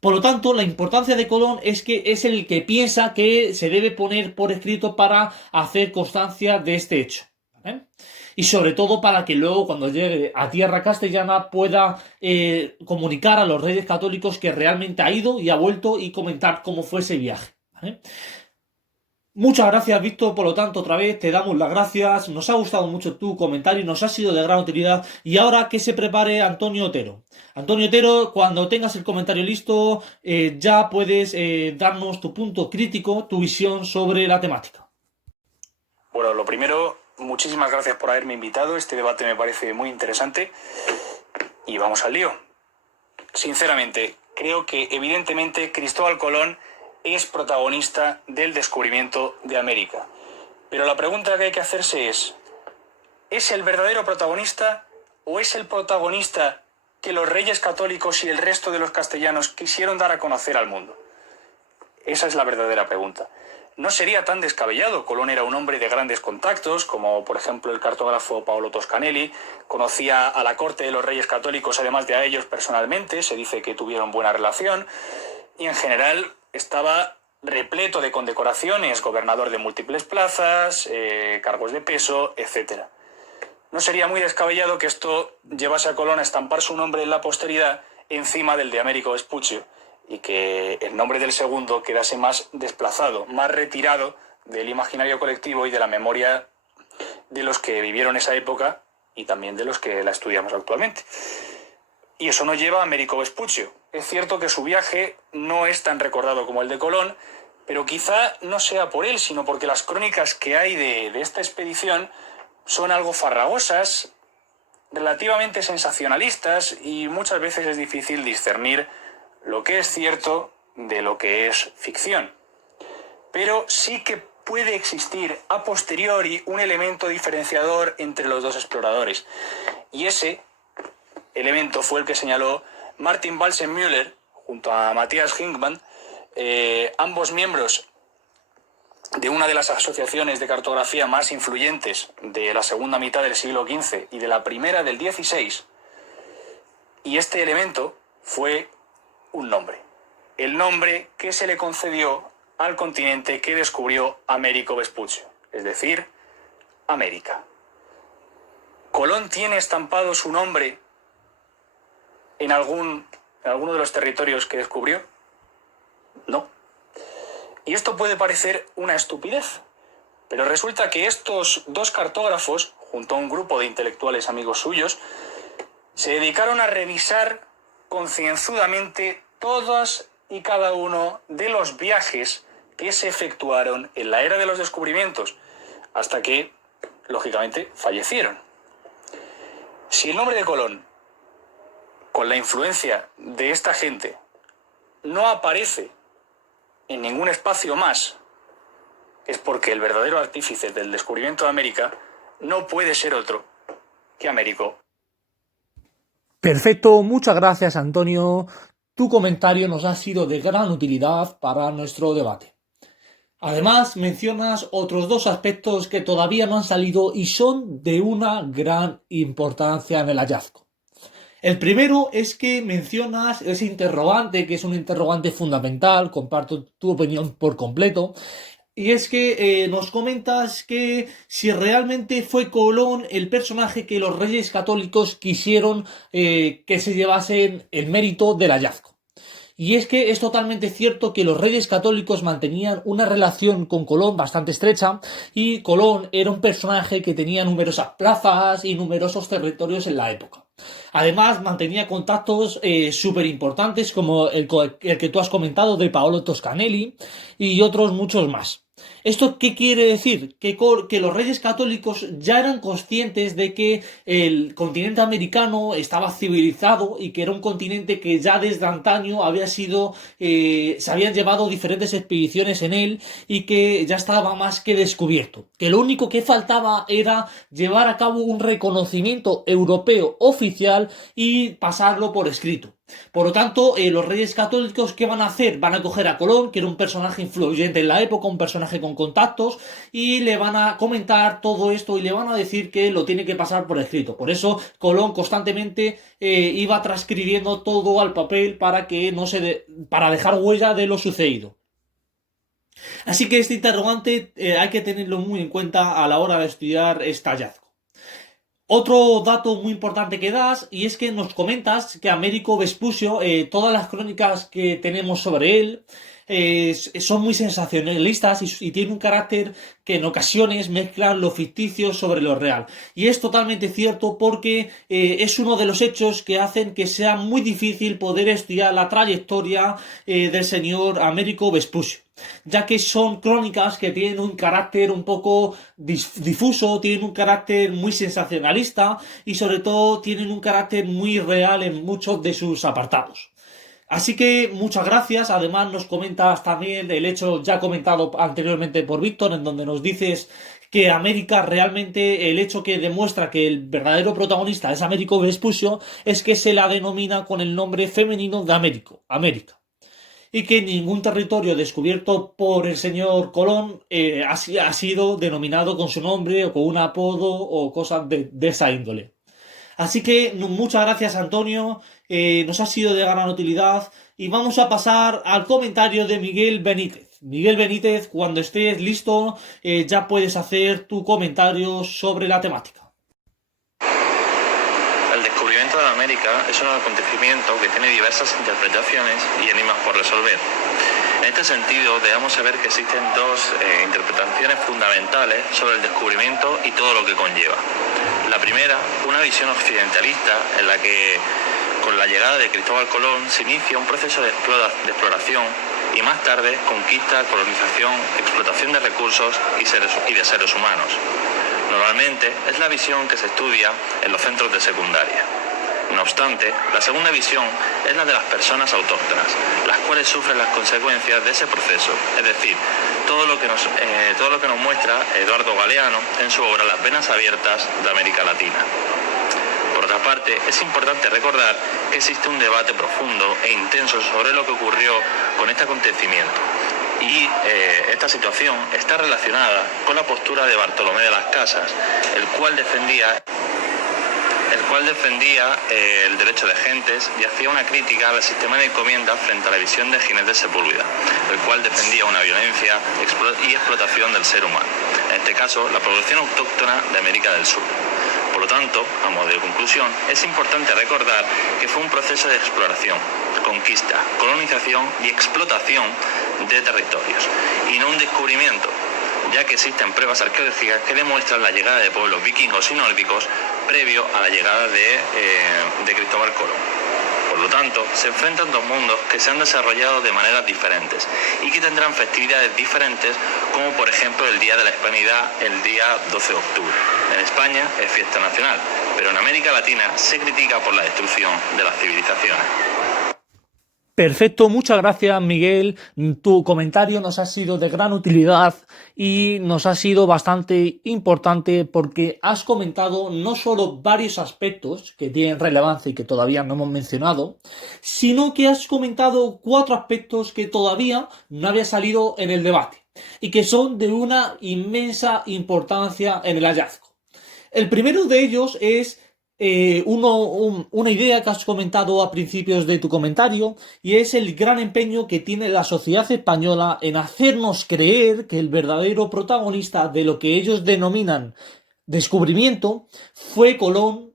Por lo tanto, la importancia de Colón es que es el que piensa que se debe poner por escrito para hacer constancia de este hecho, ¿vale? Y sobre todo para que luego, cuando llegue a tierra castellana, pueda comunicar a los reyes católicos que realmente ha ido y ha vuelto, y comentar cómo fue ese viaje, ¿vale? Muchas gracias, Víctor, por lo tanto, otra vez te damos las gracias. Nos ha gustado mucho tu comentario, nos ha sido de gran utilidad. Y ahora que se prepare Antonio Otero. Antonio Otero, cuando tengas el comentario listo, ya puedes darnos tu punto crítico, tu visión sobre la temática. Bueno, lo primero, muchísimas gracias por haberme invitado. Este debate me parece muy interesante. Y vamos al lío. Sinceramente, creo que evidentemente Cristóbal Colón es protagonista del descubrimiento de América. Pero la pregunta que hay que hacerse ¿es el verdadero protagonista o es el protagonista que los reyes católicos y el resto de los castellanos quisieron dar a conocer al mundo? Esa es la verdadera pregunta. No sería tan descabellado. Colón era un hombre de grandes contactos, como por ejemplo el cartógrafo Paolo Toscanelli. Conocía a la corte de los reyes católicos, además de a ellos personalmente. Se dice que tuvieron buena relación. Y en general estaba repleto de condecoraciones, gobernador de múltiples plazas, cargos de peso, etc. no sería muy descabellado que esto llevase a Colón a estampar su nombre en la posteridad encima del de Américo Vespuccio y que el nombre del segundo quedase más desplazado, más retirado del imaginario colectivo y de la memoria de los que vivieron esa época y también de los que la estudiamos actualmente. Y eso nos lleva a Américo Vespuccio. Es cierto que su viaje no es tan recordado como el de Colón, pero quizá no sea por él, sino porque las crónicas que hay de esta expedición son algo farragosas, relativamente sensacionalistas, y muchas veces es difícil discernir lo que es cierto de lo que es ficción. Pero sí que puede existir a posteriori un elemento diferenciador entre los dos exploradores. Y ese elemento fue el que señaló Martin Balsen-Müller junto a Matthias Hinkman, ambos miembros de una de las asociaciones de cartografía más influyentes de la segunda mitad del siglo XV y de la primera del XVI. Y este elemento fue un nombre. El nombre que se le concedió al continente que descubrió Américo Vespuccio, es decir, América. ¿Colón tiene estampado su nombre en alguno de los territorios que descubrió? No. Y esto puede parecer una estupidez, pero resulta que estos dos cartógrafos, junto a un grupo de intelectuales amigos suyos, se dedicaron a revisar concienzudamente todos y cada uno de los viajes que se efectuaron en la era de los descubrimientos, hasta que, lógicamente, fallecieron. Si el nombre de Colón, con la influencia de esta gente, no aparece en ningún espacio más, es porque el verdadero artífice del descubrimiento de América no puede ser otro que Américo. Perfecto, muchas gracias, Antonio. Tu comentario nos ha sido de gran utilidad para nuestro debate. Además, mencionas otros dos aspectos que todavía no han salido y son de una gran importancia en el hallazgo. El primero es que mencionas ese interrogante, que es un interrogante fundamental, comparto tu opinión por completo, y es que nos comentas que si realmente fue Colón el personaje que los reyes católicos quisieron que se llevasen el mérito del hallazgo. Y es que es totalmente cierto que los reyes católicos mantenían una relación con Colón bastante estrecha y Colón era un personaje que tenía numerosas plazas y numerosos territorios en la época. Además, mantenía contactos súper importantes como el que tú has comentado de Paolo Toscanelli y otros muchos más. ¿Esto qué quiere decir? Que los reyes católicos ya eran conscientes de que el continente americano estaba civilizado y que era un continente que ya desde antaño había sido, se habían llevado diferentes expediciones en él y que ya estaba más que descubierto. Que lo único que faltaba era llevar a cabo un reconocimiento europeo oficial y pasarlo por escrito. Por lo tanto, los reyes católicos, ¿qué van a hacer? Van a coger a Colón, que era un personaje influyente en la época, un personaje con contactos, y le van a comentar todo esto y le van a decir que lo tiene que pasar por escrito. Por eso Colón constantemente iba transcribiendo todo al papel para que para dejar huella de lo sucedido. Así que este interrogante hay que tenerlo muy en cuenta a la hora de estudiar este hallazgo. Otro dato muy importante que das, y es que nos comentas que Américo Vespuccio, todas las crónicas que tenemos sobre él, son muy sensacionalistas y tiene un carácter que en ocasiones mezclan lo ficticio sobre lo real. Y es totalmente cierto porque es uno de los hechos que hacen que sea muy difícil poder estudiar la trayectoria del señor Américo Vespuccio, ya que son crónicas que tienen un carácter un poco difuso, tienen un carácter muy sensacionalista y sobre todo tienen un carácter muy real en muchos de sus apartados. Así que muchas gracias. Además nos comentas también el hecho ya comentado anteriormente por Víctor, en donde nos dices que América realmente, el hecho que demuestra que el verdadero protagonista es Américo Vespuccio es que se la denomina con el nombre femenino de América. Y que ningún territorio descubierto por el señor Colón ha sido denominado con su nombre o con un apodo o cosas de esa índole. Así que muchas gracias, Antonio, nos ha sido de gran utilidad y vamos a pasar al comentario de Miguel Benítez. Miguel Benítez, cuando estés listo, ya puedes hacer tu comentario sobre la temática. descubrimiento de América es un acontecimiento que tiene diversas interpretaciones y enigmas por resolver. En este sentido, debemos saber que existen dos interpretaciones fundamentales sobre el descubrimiento y todo lo que conlleva. La primera, una visión occidentalista en la que con la llegada de Cristóbal Colón se inicia un proceso de exploración y más tarde conquista, colonización, explotación de recursos y de seres humanos. Normalmente es la visión que se estudia en los centros de secundaria. No obstante, la segunda visión es la de las personas autóctonas, las cuales sufren las consecuencias de ese proceso, es decir, todo lo que nos muestra Eduardo Galeano en su obra Las venas abiertas de América Latina. Por otra parte, es importante recordar que existe un debate profundo e intenso sobre lo que ocurrió con este acontecimiento. Y esta situación está relacionada con la postura de Bartolomé de las Casas, el cual defendía el derecho de gentes y hacía una crítica al sistema de encomiendas frente a la visión de Ginés de Sepúlveda, el cual defendía una violencia y explotación del ser humano, en este caso la población autóctona de América del Sur. Por lo tanto, a modo de conclusión, es importante recordar que fue un proceso de exploración, conquista, colonización y explotación de territorios, y no un descubrimiento, ya que existen pruebas arqueológicas que demuestran la llegada de pueblos vikingos y nórdicos previo a la llegada de Cristóbal Colón. Por lo tanto, se enfrentan dos mundos que se han desarrollado de maneras diferentes y que tendrán festividades diferentes, como por ejemplo el Día de la Hispanidad, el día 12 de octubre. En España es fiesta nacional, pero en América Latina se critica por la destrucción de las civilizaciones. Perfecto, muchas gracias Miguel, tu comentario nos ha sido de gran utilidad y nos ha sido bastante importante porque has comentado no solo varios aspectos que tienen relevancia y que todavía no hemos mencionado, sino que has comentado 4 aspectos que todavía no había salido en el debate y que son de una inmensa importancia en el hallazgo. El primero de ellos es una idea que has comentado a principios de tu comentario, y es el gran empeño que tiene la sociedad española en hacernos creer que el verdadero protagonista de lo que ellos denominan descubrimiento fue Colón.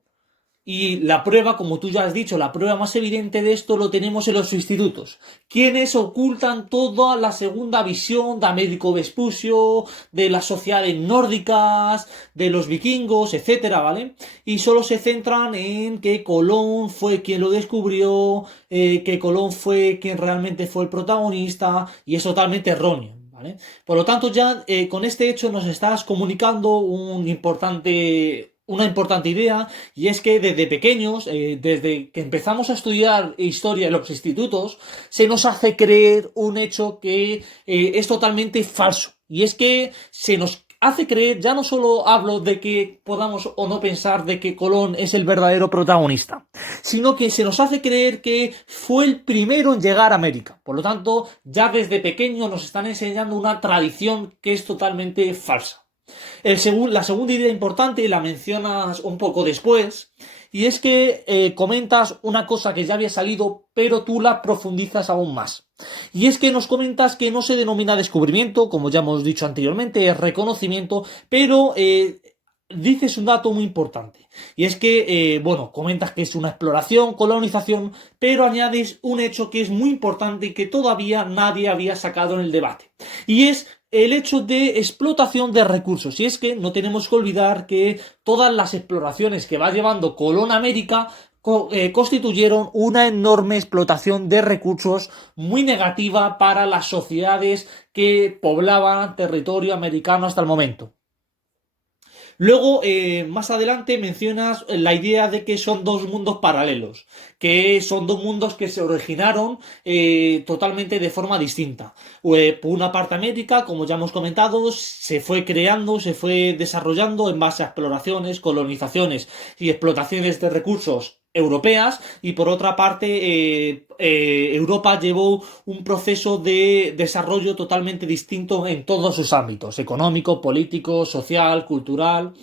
Y la prueba, como tú ya has dicho, la prueba más evidente de esto lo tenemos en los institutos, quienes ocultan toda la segunda visión de Américo Vespucio, de las sociedades nórdicas, de los vikingos, etcétera, ¿vale? Y solo se centran en que Colón fue quien lo descubrió, que Colón fue quien realmente fue el protagonista, y es totalmente erróneo, ¿vale? Por lo tanto, ya con este hecho nos estás comunicando una importante idea, y es que desde pequeños, desde que empezamos a estudiar historia en los institutos, se nos hace creer un hecho que es totalmente falso, y es que se nos hace creer, ya no solo hablo de que podamos o no pensar de que Colón es el verdadero protagonista, sino que se nos hace creer que fue el primero en llegar a América. Por lo tanto, ya desde pequeño nos están enseñando una tradición que es totalmente falsa. La segunda idea importante la mencionas un poco después, y es que comentas una cosa que ya había salido, pero tú la profundizas aún más. Y es que nos comentas que no se denomina descubrimiento, como ya hemos dicho anteriormente, es reconocimiento, pero dices un dato muy importante. Y es que, comentas que es una exploración, colonización, pero añades un hecho que es muy importante y que todavía nadie había sacado en el debate. Y es el hecho de explotación de recursos. Y es que no tenemos que olvidar que todas las exploraciones que va llevando Colón a América constituyeron una enorme explotación de recursos muy negativa para las sociedades que poblaban territorio americano hasta el momento. Luego, más adelante mencionas la idea de que son dos mundos paralelos, que son dos mundos que se originaron totalmente de forma distinta. Por una parte, América, como ya hemos comentado, se fue creando, se fue desarrollando en base a exploraciones, colonizaciones y explotaciones de recursos europeas, y por otra parte Europa llevó un proceso de desarrollo totalmente distinto en todos sus ámbitos: económico, político, social, cultural.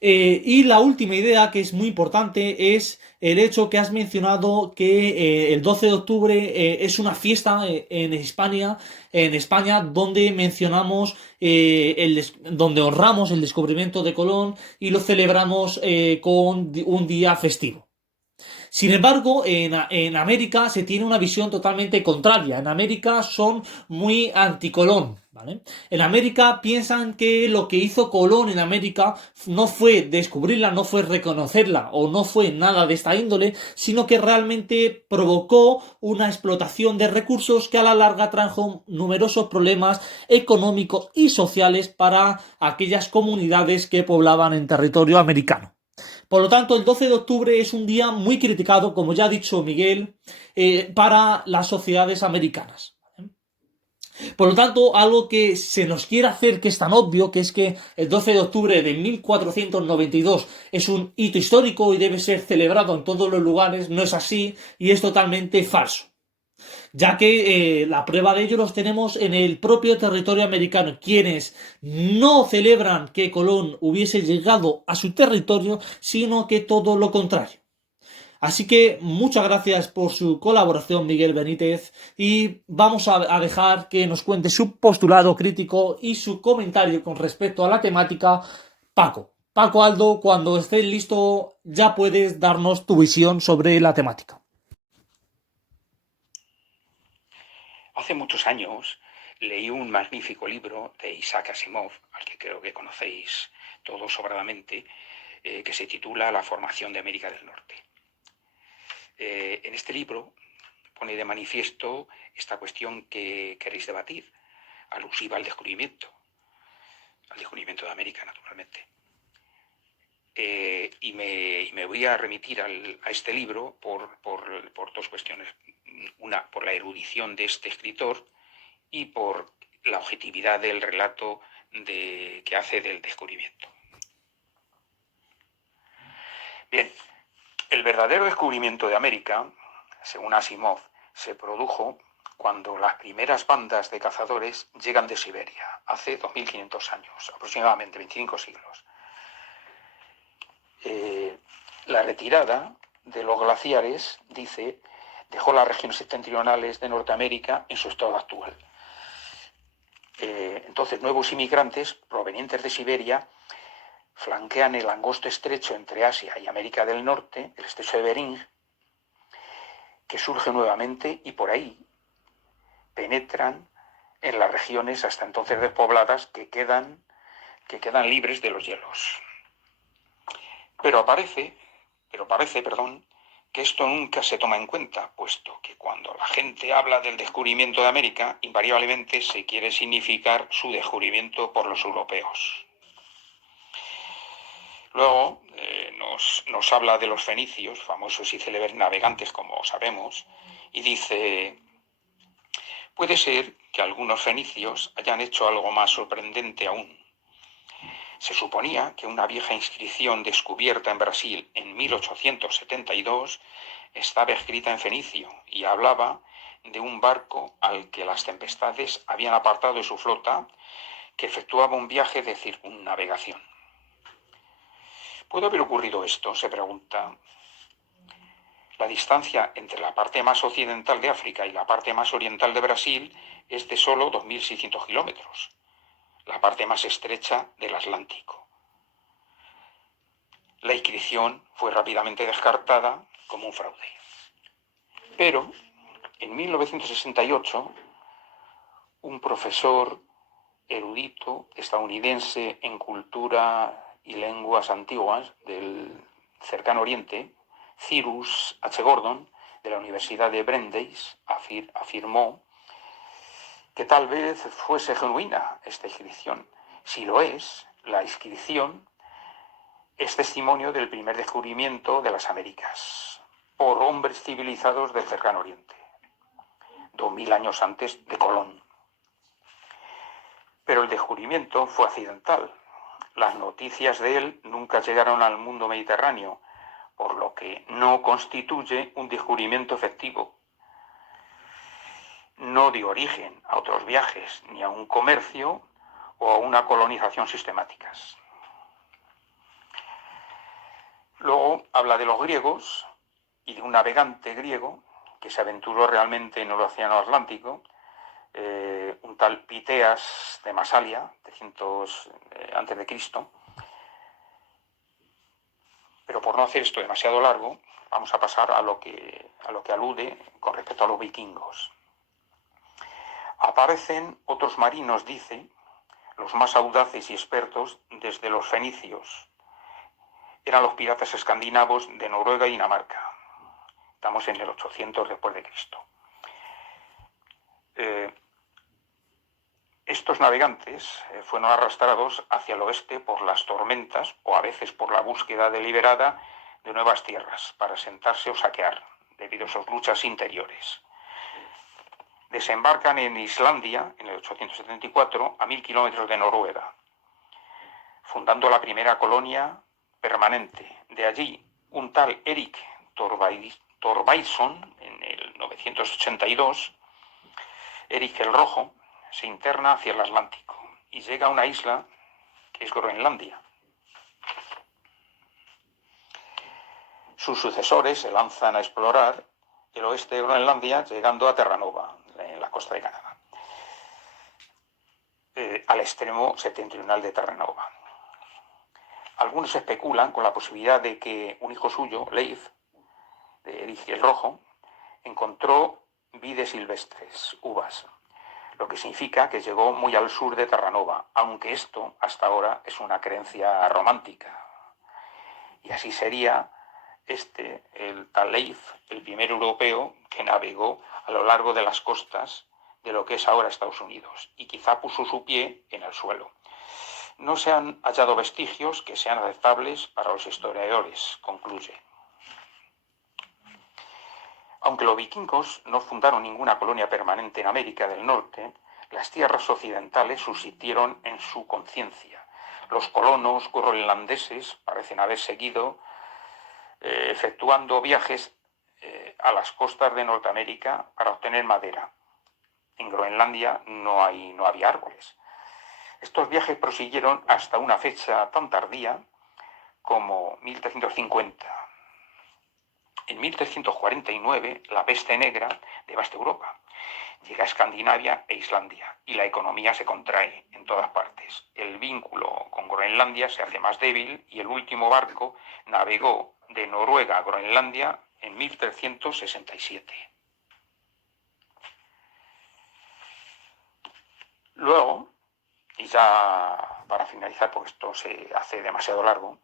Y la última idea, que es muy importante, es el hecho que has mencionado que el 12 de octubre es una fiesta en España, donde mencionamos, donde honramos el descubrimiento de Colón y lo celebramos con un día festivo. Sin embargo, en América se tiene una visión totalmente contraria. En América son muy anticolón, ¿vale? En América piensan que lo que hizo Colón en América no fue descubrirla, no fue reconocerla o no fue nada de esta índole, sino que realmente provocó una explotación de recursos que a la larga trajo numerosos problemas económicos y sociales para aquellas comunidades que poblaban en territorio americano. Por lo tanto, el 12 de octubre es un día muy criticado, como ya ha dicho Miguel, para las sociedades americanas. Por lo tanto, algo que se nos quiere hacer que es tan obvio, que es que el 12 de octubre de 1492 es un hito histórico y debe ser celebrado en todos los lugares, no es así y es totalmente falso, ya que la prueba de ello los tenemos en el propio territorio americano, quienes no celebran que Colón hubiese llegado a su territorio, sino que todo lo contrario. Así que muchas gracias por su colaboración, Miguel Benítez, y vamos a dejar que nos cuente su postulado crítico y su comentario con respecto a la temática, Paco. Paco Aldo, cuando estés listo, ya puedes darnos tu visión sobre la temática. Hace muchos años leí un magnífico libro de Isaac Asimov, al que creo que conocéis todos sobradamente, que se titula La formación de América del Norte. En este libro pone de manifiesto esta cuestión que queréis debatir, alusiva al descubrimiento de América, naturalmente. Y me voy a remitir a este libro por dos cuestiones. Una, por la erudición de este escritor y por la objetividad del relato que hace del descubrimiento. Bien, el verdadero descubrimiento de América, según Asimov, se produjo cuando las primeras bandas de cazadores llegan de Siberia, hace 2500 años, aproximadamente 25 siglos. La retirada de los glaciares, dice, dejó las regiones septentrionales de Norteamérica en su estado actual. Entonces, nuevos inmigrantes provenientes de Siberia flanquean el angosto estrecho entre Asia y América del Norte, el estrecho de Bering, que surge nuevamente y por ahí penetran en las regiones hasta entonces despobladas que quedan libres de los hielos. Pero parece, que esto nunca se toma en cuenta, puesto que cuando la gente habla del descubrimiento de América, invariablemente se quiere significar su descubrimiento por los europeos. Luego nos habla de los fenicios, famosos y célebres navegantes, como sabemos, y dice: puede ser que algunos fenicios hayan hecho algo más sorprendente aún. Se suponía que una vieja inscripción descubierta en Brasil en 1872 estaba escrita en fenicio y hablaba de un barco al que las tempestades habían apartado de su flota, que efectuaba un viaje de circunnavegación. ¿Puede haber ocurrido esto?, se pregunta. La distancia entre la parte más occidental de África y la parte más oriental de Brasil es de solo 2.600 kilómetros, la parte más estrecha del Atlántico. La inscripción fue rápidamente descartada como un fraude. Pero en 1968, un profesor erudito estadounidense en cultura y lenguas antiguas del cercano Oriente, Cyrus H. Gordon, de la Universidad de Brandeis, afirmó que tal vez fuese genuina esta inscripción. Si lo es, la inscripción es testimonio del primer descubrimiento de las Américas por hombres civilizados del cercano Oriente, 2000 años antes de Colón. Pero el descubrimiento fue accidental. Las noticias de él nunca llegaron al mundo mediterráneo, por lo que no constituye un descubrimiento efectivo. No dio origen a otros viajes, ni a un comercio o a una colonización sistemáticas. Luego habla de los griegos y de un navegante griego que se aventuró realmente en el Océano Atlántico, un tal Piteas de Masalia, 300 a.C., Pero por no hacer esto demasiado largo, vamos a pasar a lo que alude con respecto a los vikingos. Aparecen otros marinos, dice, los más audaces y expertos desde los fenicios. Eran los piratas escandinavos de Noruega y Dinamarca. Estamos en el 800 después de Cristo. Estos navegantes fueron arrastrados hacia el oeste por las tormentas o a veces por la búsqueda deliberada de nuevas tierras para asentarse o saquear, debido a sus luchas interiores. Desembarcan en Islandia en el 874 a 1000 kilómetros de Noruega, fundando la primera colonia permanente. De allí, un tal Erik Thorvaldson, en el 982, Erik el Rojo, se interna hacia el Atlántico y llega a una isla que es Groenlandia. Sus sucesores se lanzan a explorar el oeste de Groenlandia, llegando a Terranova, en la costa de Canadá, al extremo septentrional de Terranova. Algunos especulan con la posibilidad de que un hijo suyo, Leif, de Erik el Rojo, encontró vides silvestres, uvas, lo que significa que llegó muy al sur de Terranova, aunque esto hasta ahora es una creencia romántica. Y así sería el tal Leif, el primer europeo que navegó a lo largo de las costas de lo que es ahora Estados Unidos, y quizá puso su pie en el suelo. No se han hallado vestigios que sean aceptables para los historiadores, concluye. Aunque los vikingos no fundaron ninguna colonia permanente en América del Norte, las tierras occidentales subsistieron en su conciencia. Los colonos groenlandeses parecen haber seguido efectuando viajes a las costas de Norteamérica para obtener madera. En Groenlandia no había árboles. Estos viajes prosiguieron hasta una fecha tan tardía como 1350. En 1349, la peste negra devasta Europa. Llega a Escandinavia e Islandia y la economía se contrae en todas partes. El vínculo con Groenlandia se hace más débil y el último barco navegó de Noruega a Groenlandia en 1367. Luego, y ya para finalizar, porque esto se hace demasiado largo,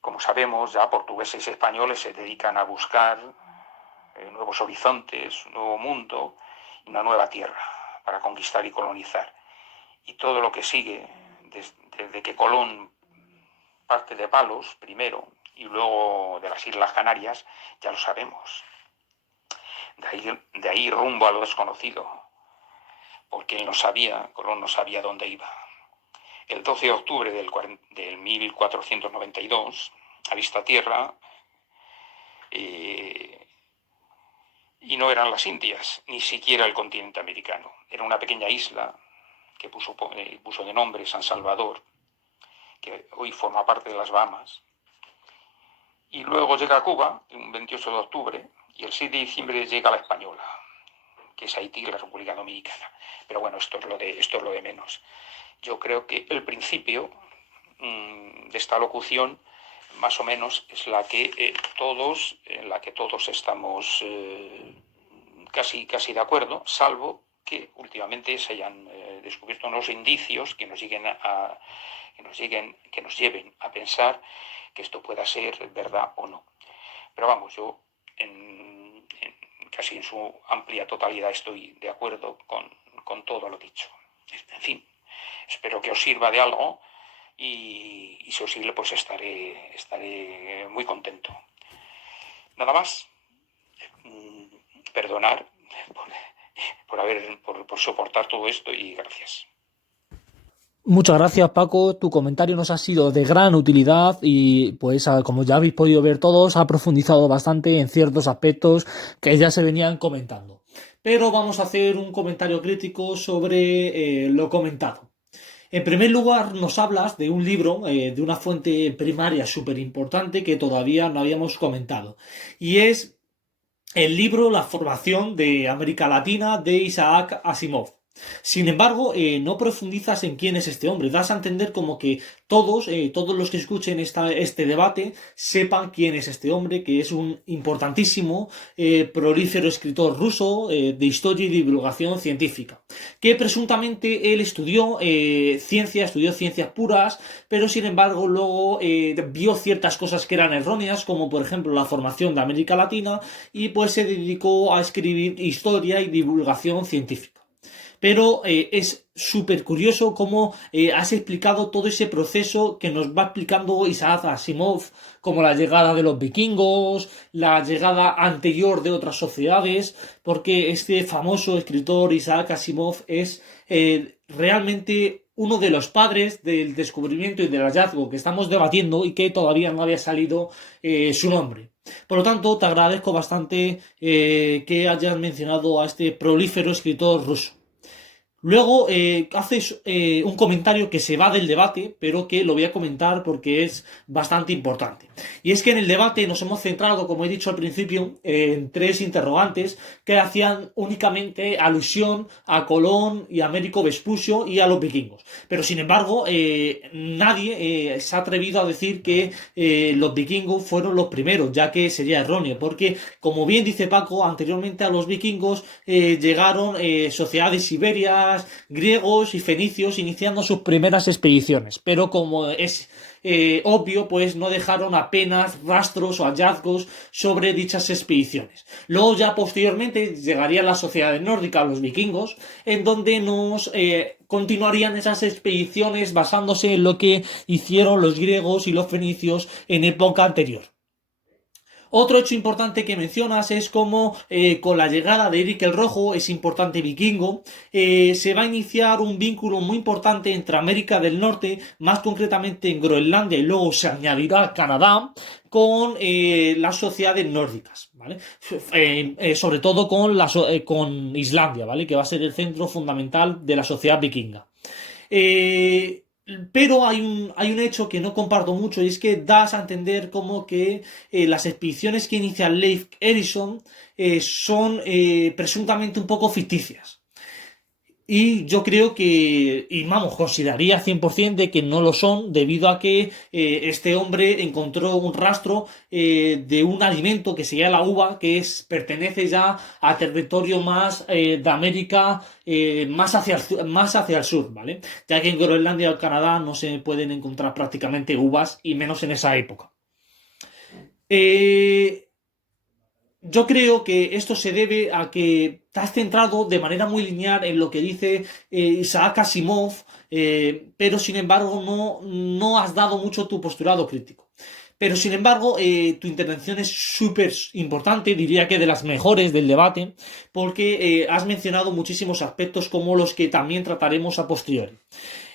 como sabemos, ya portugueses y españoles se dedican a buscar nuevos horizontes, un nuevo mundo y una nueva tierra para conquistar y colonizar. Y todo lo que sigue, desde que Colón parte de Palos primero y luego de las Islas Canarias, ya lo sabemos. De ahí rumbo a lo desconocido, porque Colón no sabía dónde iba. El 12 de octubre del 1492 avista tierra y no eran las Indias, ni siquiera el continente americano. Era una pequeña isla que puso de nombre San Salvador, que hoy forma parte de las Bahamas. Y luego llega a Cuba, el 28 de octubre, y el 6 de diciembre llega a la Española, que es Haití y la República Dominicana. Pero bueno, esto es lo de menos. Yo creo que el principio de esta locución, más o menos, es en la que todos estamos casi de acuerdo, salvo que últimamente se hayan descubierto unos indicios que nos lleven a pensar que esto pueda ser verdad o no. Pero vamos, yo casi en su amplia totalidad estoy de acuerdo con todo lo dicho. En fin, espero que os sirva de algo y si os sirve, pues estaré muy contento. Nada más. Perdonar por soportar todo esto y gracias. Muchas gracias, Paco. Tu comentario nos ha sido de gran utilidad y, pues, como ya habéis podido ver todos, ha profundizado bastante en ciertos aspectos que ya se venían comentando. Pero vamos a hacer un comentario crítico sobre lo comentado. En primer lugar, nos hablas de un libro, de una fuente primaria súper importante que todavía no habíamos comentado. Y es el libro La formación de América Latina de Isaac Asimov. Sin embargo, no profundizas en quién es este hombre. Das a entender como que todos los que escuchen este debate sepan quién es este hombre, que es un importantísimo, prolífero escritor ruso de historia y divulgación científica, que presuntamente él estudió ciencias puras, pero sin embargo luego vio ciertas cosas que eran erróneas, como por ejemplo la formación de América Latina, y pues se dedicó a escribir historia y divulgación científica. Pero es súper curioso cómo has explicado todo ese proceso que nos va explicando Isaac Asimov, como la llegada de los vikingos, la llegada anterior de otras sociedades, porque este famoso escritor Isaac Asimov es realmente uno de los padres del descubrimiento y del hallazgo que estamos debatiendo y que todavía no había salido su nombre. Por lo tanto, te agradezco bastante que hayas mencionado a este prolífero escritor ruso. Luego haces un comentario que se va del debate, pero que lo voy a comentar porque es bastante importante. Y es que en el debate nos hemos centrado, como he dicho al principio, en 3 interrogantes que hacían únicamente alusión a Colón y a Américo Vespucio y a los vikingos. Pero sin embargo, nadie se ha atrevido a decir que los vikingos fueron los primeros, ya que sería erróneo, porque como bien dice Paco, anteriormente a los vikingos llegaron sociedades siberias, griegos y fenicios iniciando sus primeras expediciones, pero como es obvio, pues no dejaron apenas rastros o hallazgos sobre dichas expediciones. Luego ya posteriormente llegaría la sociedad nórdica, los vikingos, en donde nos continuarían esas expediciones basándose en lo que hicieron los griegos y los fenicios en época anterior. Otro hecho importante que mencionas es cómo con la llegada de Eric el Rojo, ese importante vikingo, se va a iniciar un vínculo muy importante entre América del Norte, más concretamente en Groenlandia, y luego se añadirá Canadá, con las sociedades nórdicas, ¿vale? Sobre todo con Islandia, ¿vale? Que va a ser el centro fundamental de la sociedad vikinga. Pero hay un hecho que no comparto mucho, y es que das a entender como que las expediciones que inicia Leif Erikson son presuntamente un poco ficticias. Y yo creo que, y vamos, consideraría 100% de que no lo son, debido a que este hombre encontró un rastro de un alimento que se llama la uva, que pertenece ya al territorio más de América, más hacia el sur, ¿vale? Ya que en Groenlandia o Canadá no se pueden encontrar prácticamente uvas, y menos en esa época. Yo creo que esto se debe a que te has centrado de manera muy lineal en lo que dice Isaac Asimov, pero sin embargo no has dado mucho tu postulado crítico. Pero sin embargo, tu intervención es súper importante, diría que de las mejores del debate, porque has mencionado muchísimos aspectos como los que también trataremos a posteriori.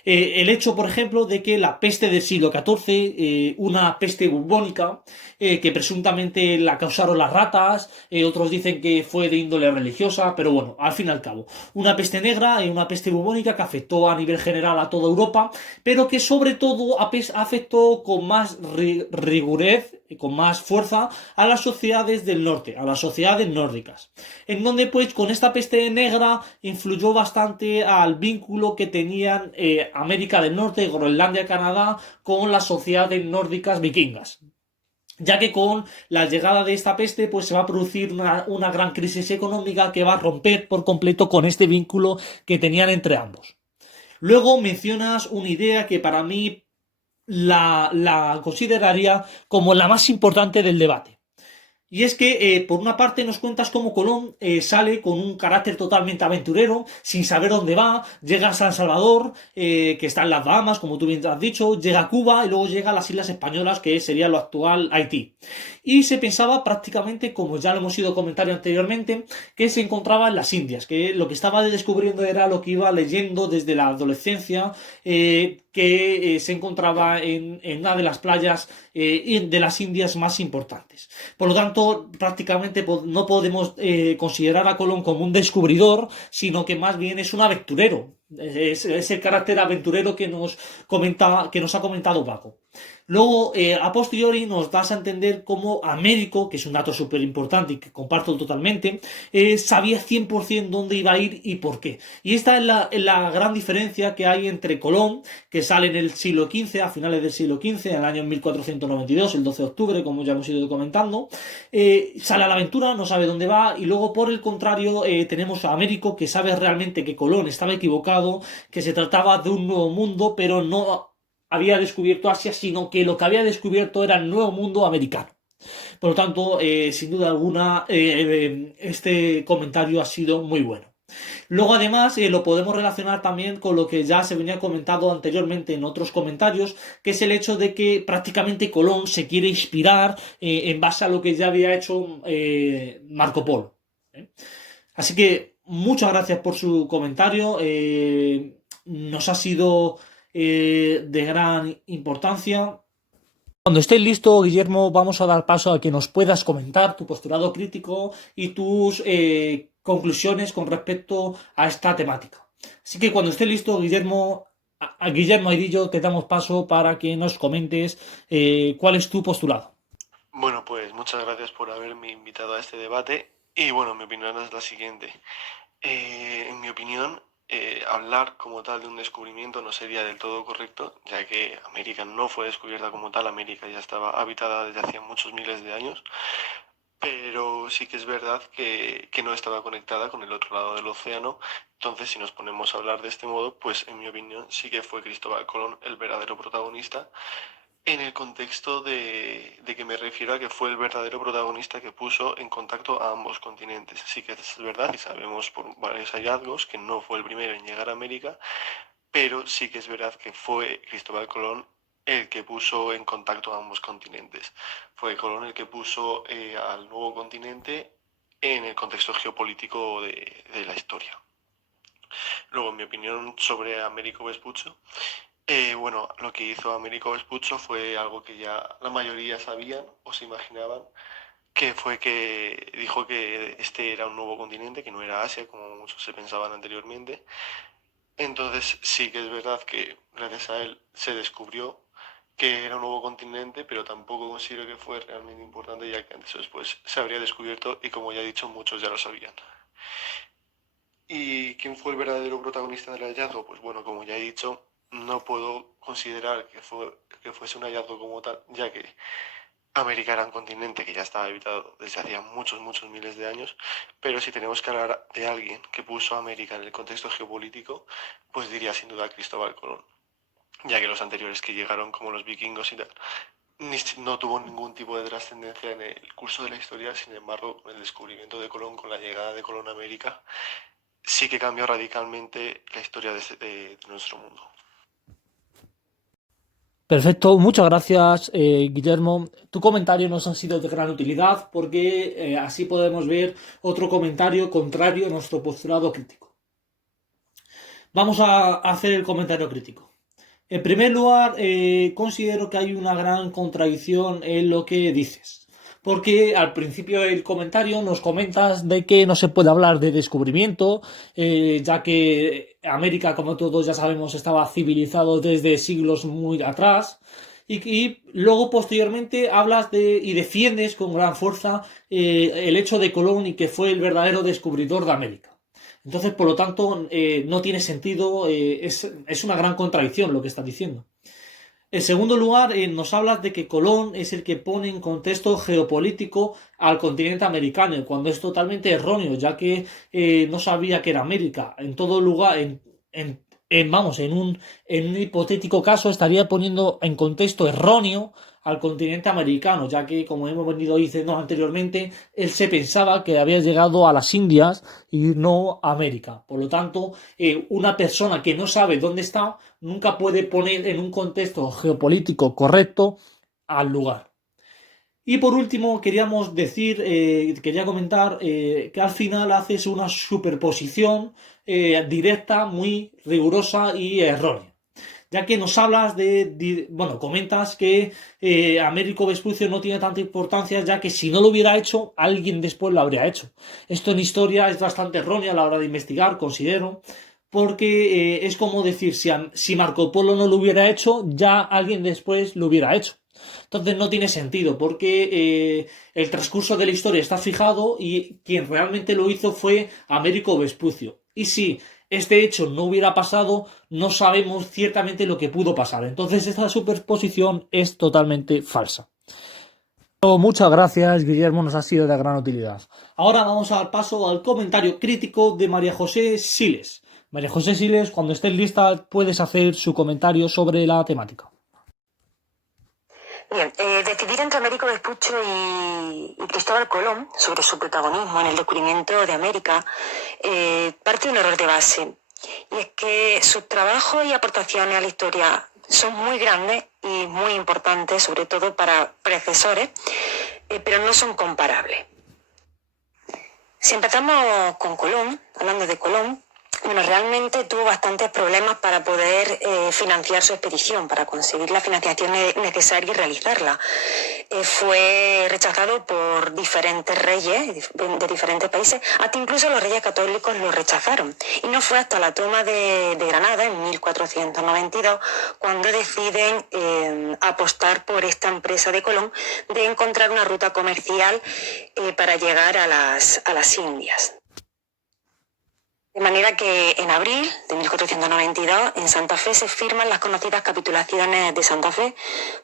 El hecho, por ejemplo, de que la peste del siglo XIV, una peste bubónica, que presuntamente la causaron las ratas, otros dicen que fue de índole religiosa, pero bueno, al fin y al cabo, una peste negra y una peste bubónica que afectó a nivel general a toda Europa, pero que sobre todo afectó con más rigurez y con más fuerza a las sociedades del norte, a las sociedades nórdicas, en donde pues con esta peste negra influyó bastante al vínculo que tenían América del Norte, Groenlandia, Canadá, con las sociedades nórdicas vikingas, ya que con la llegada de esta peste pues se va a producir una gran crisis económica que va a romper por completo con este vínculo que tenían entre ambos. Luego mencionas una idea que para mí la consideraría como la más importante del debate. Y es que, por una parte, nos cuentas cómo Colón sale con un carácter totalmente aventurero, sin saber dónde va, llega a San Salvador, que está en las Bahamas, como tú bien has dicho, llega a Cuba y luego llega a las Islas Españolas, que sería lo actual Haití. Y se pensaba prácticamente, como ya lo hemos ido comentando anteriormente, que se encontraba en las Indias, que lo que estaba descubriendo era lo que iba leyendo desde la adolescencia, que se encontraba en una de las playas de las Indias más importantes. Por lo tanto, prácticamente no podemos considerar a Colón como un descubridor, sino que más bien es un aventurero. Es el carácter aventurero que nos ha comentado Paco. Luego, a posteriori, nos das a entender cómo Américo, que es un dato súper importante y que comparto totalmente, sabía 100% dónde iba a ir y por qué. Y esta es la gran diferencia que hay entre Colón, que sale en el siglo XV, a finales del siglo XV, en el año 1492, el 12 de octubre, como ya hemos ido comentando, sale a la aventura, no sabe dónde va, y luego, por el contrario, tenemos a Américo, que sabe realmente que Colón estaba equivocado, que se trataba de un nuevo mundo, pero no había descubierto Asia, sino que lo que había descubierto era el nuevo mundo americano. Por lo tanto, sin duda alguna, este comentario ha sido muy bueno. Luego, además, lo podemos relacionar también con lo que ya se venía comentado anteriormente en otros comentarios, que es el hecho de que prácticamente Colón se quiere inspirar en base a lo que ya había hecho Marco Polo. Así que muchas gracias por su comentario. Nos ha sido de gran importancia. Cuando estés listo, Guillermo, vamos a dar paso a que nos puedas comentar tu postulado crítico y tus conclusiones con respecto a esta temática. Así que cuando estés listo, Guillermo, a Guillermo Aidillo, te damos paso para que nos comentes cuál es tu postulado. Bueno, pues muchas gracias por haberme invitado a este debate y bueno, mi opinión es la siguiente. En mi opinión, hablar como tal de un descubrimiento no sería del todo correcto, ya que América no fue descubierta como tal, América ya estaba habitada desde hacía muchos miles de años, pero sí que es verdad que no estaba conectada con el otro lado del océano. Entonces, si nos ponemos a hablar de este modo, pues en mi opinión sí que fue Cristóbal Colón el verdadero protagonista, en el contexto de que me refiero a que fue el verdadero protagonista que puso en contacto a ambos continentes. Sí que es verdad y sabemos por varios hallazgos que no fue el primero en llegar a América, pero sí que es verdad que fue Cristóbal Colón el que puso en contacto a ambos continentes. Fue Colón el que puso al nuevo continente en el contexto geopolítico de la historia. Luego, en mi opinión sobre Américo Vespuccio, bueno, lo que hizo Américo Vespuccio fue algo que ya la mayoría sabían o se imaginaban, que fue que dijo que este era un nuevo continente, que no era Asia, como muchos se pensaban anteriormente. Entonces sí que es verdad que gracias a él se descubrió que era un nuevo continente, pero tampoco considero que fue realmente importante, ya que antes o después se habría descubierto y como ya he dicho, muchos ya lo sabían. ¿Y quién fue el verdadero protagonista del hallazgo? Pues bueno, como ya he dicho, no puedo considerar que fuese un hallazgo como tal, ya que América era un continente que ya estaba habitado desde hacía muchos miles de años, pero si tenemos que hablar de alguien que puso a América en el contexto geopolítico, pues diría sin duda Cristóbal Colón, ya que los anteriores que llegaron, como los vikingos y tal, no tuvo ningún tipo de trascendencia en el curso de la historia. Sin embargo, con el descubrimiento de Colón, con la llegada de Colón a América, sí que cambió radicalmente la historia de nuestro mundo. Perfecto, muchas gracias, Guillermo. Tu comentario nos ha sido de gran utilidad porque así podemos ver otro comentario contrario a nuestro postulado crítico. Vamos a hacer el comentario crítico. En primer lugar, considero que hay una gran contradicción en lo que dices. Porque al principio del comentario nos comentas de que no se puede hablar de descubrimiento, ya que América, como todos ya sabemos, estaba civilizado desde siglos muy atrás. Y luego posteriormente hablas y defiendes con gran fuerza el hecho de Colón y que fue el verdadero descubridor de América. Entonces, por lo tanto, no tiene sentido, es una gran contradicción lo que estás diciendo. En segundo lugar, nos hablas de que Colón es el que pone en contexto geopolítico al continente americano, cuando es totalmente erróneo, ya que no sabía que era América. En todo lugar, en un hipotético caso, estaría poniendo en contexto erróneo al continente americano, ya que, como hemos venido diciendo anteriormente, él se pensaba que había llegado a las Indias y no a América. Por lo tanto, una persona que no sabe dónde está nunca puede poner en un contexto geopolítico correcto al lugar. Y por último, quería comentar que al final haces una superposición directa, muy rigurosa y errónea. Ya que nos hablas comentas que Américo Vespuccio no tiene tanta importancia, ya que si no lo hubiera hecho, alguien después lo habría hecho. Esto en historia es bastante erróneo a la hora de investigar, considero, porque es como decir, si Marco Polo no lo hubiera hecho, ya alguien después lo hubiera hecho. Entonces no tiene sentido, porque el transcurso de la historia está fijado y quien realmente lo hizo fue Américo Vespucio. Y si este hecho no hubiera pasado, no sabemos ciertamente lo que pudo pasar. Entonces esta superposición es totalmente falsa. Muchas gracias, Guillermo, nos ha sido de gran utilidad. Ahora vamos a dar paso al comentario crítico de María José Siles. María José Siles, cuando estés lista, puedes hacer su comentario sobre la temática. Bien, decidir entre Américo Vespucio y Cristóbal Colón sobre su protagonismo en el descubrimiento de América parte de un error de base. Y es que sus trabajos y aportaciones a la historia son muy grandes y muy importantes, sobre todo para predecesores, pero no son comparables. Si empezamos con Colón, hablando de Colón, bueno, realmente tuvo bastantes problemas para poder financiar su expedición, para conseguir la financiación necesaria y realizarla. Fue rechazado por diferentes reyes de diferentes países, hasta incluso los reyes católicos lo rechazaron. Y no fue hasta la toma de Granada en 1492 cuando deciden apostar por esta empresa de Colón de encontrar una ruta comercial para llegar a las Indias. De manera que en abril de 1492 en Santa Fe se firman las conocidas capitulaciones de Santa Fe,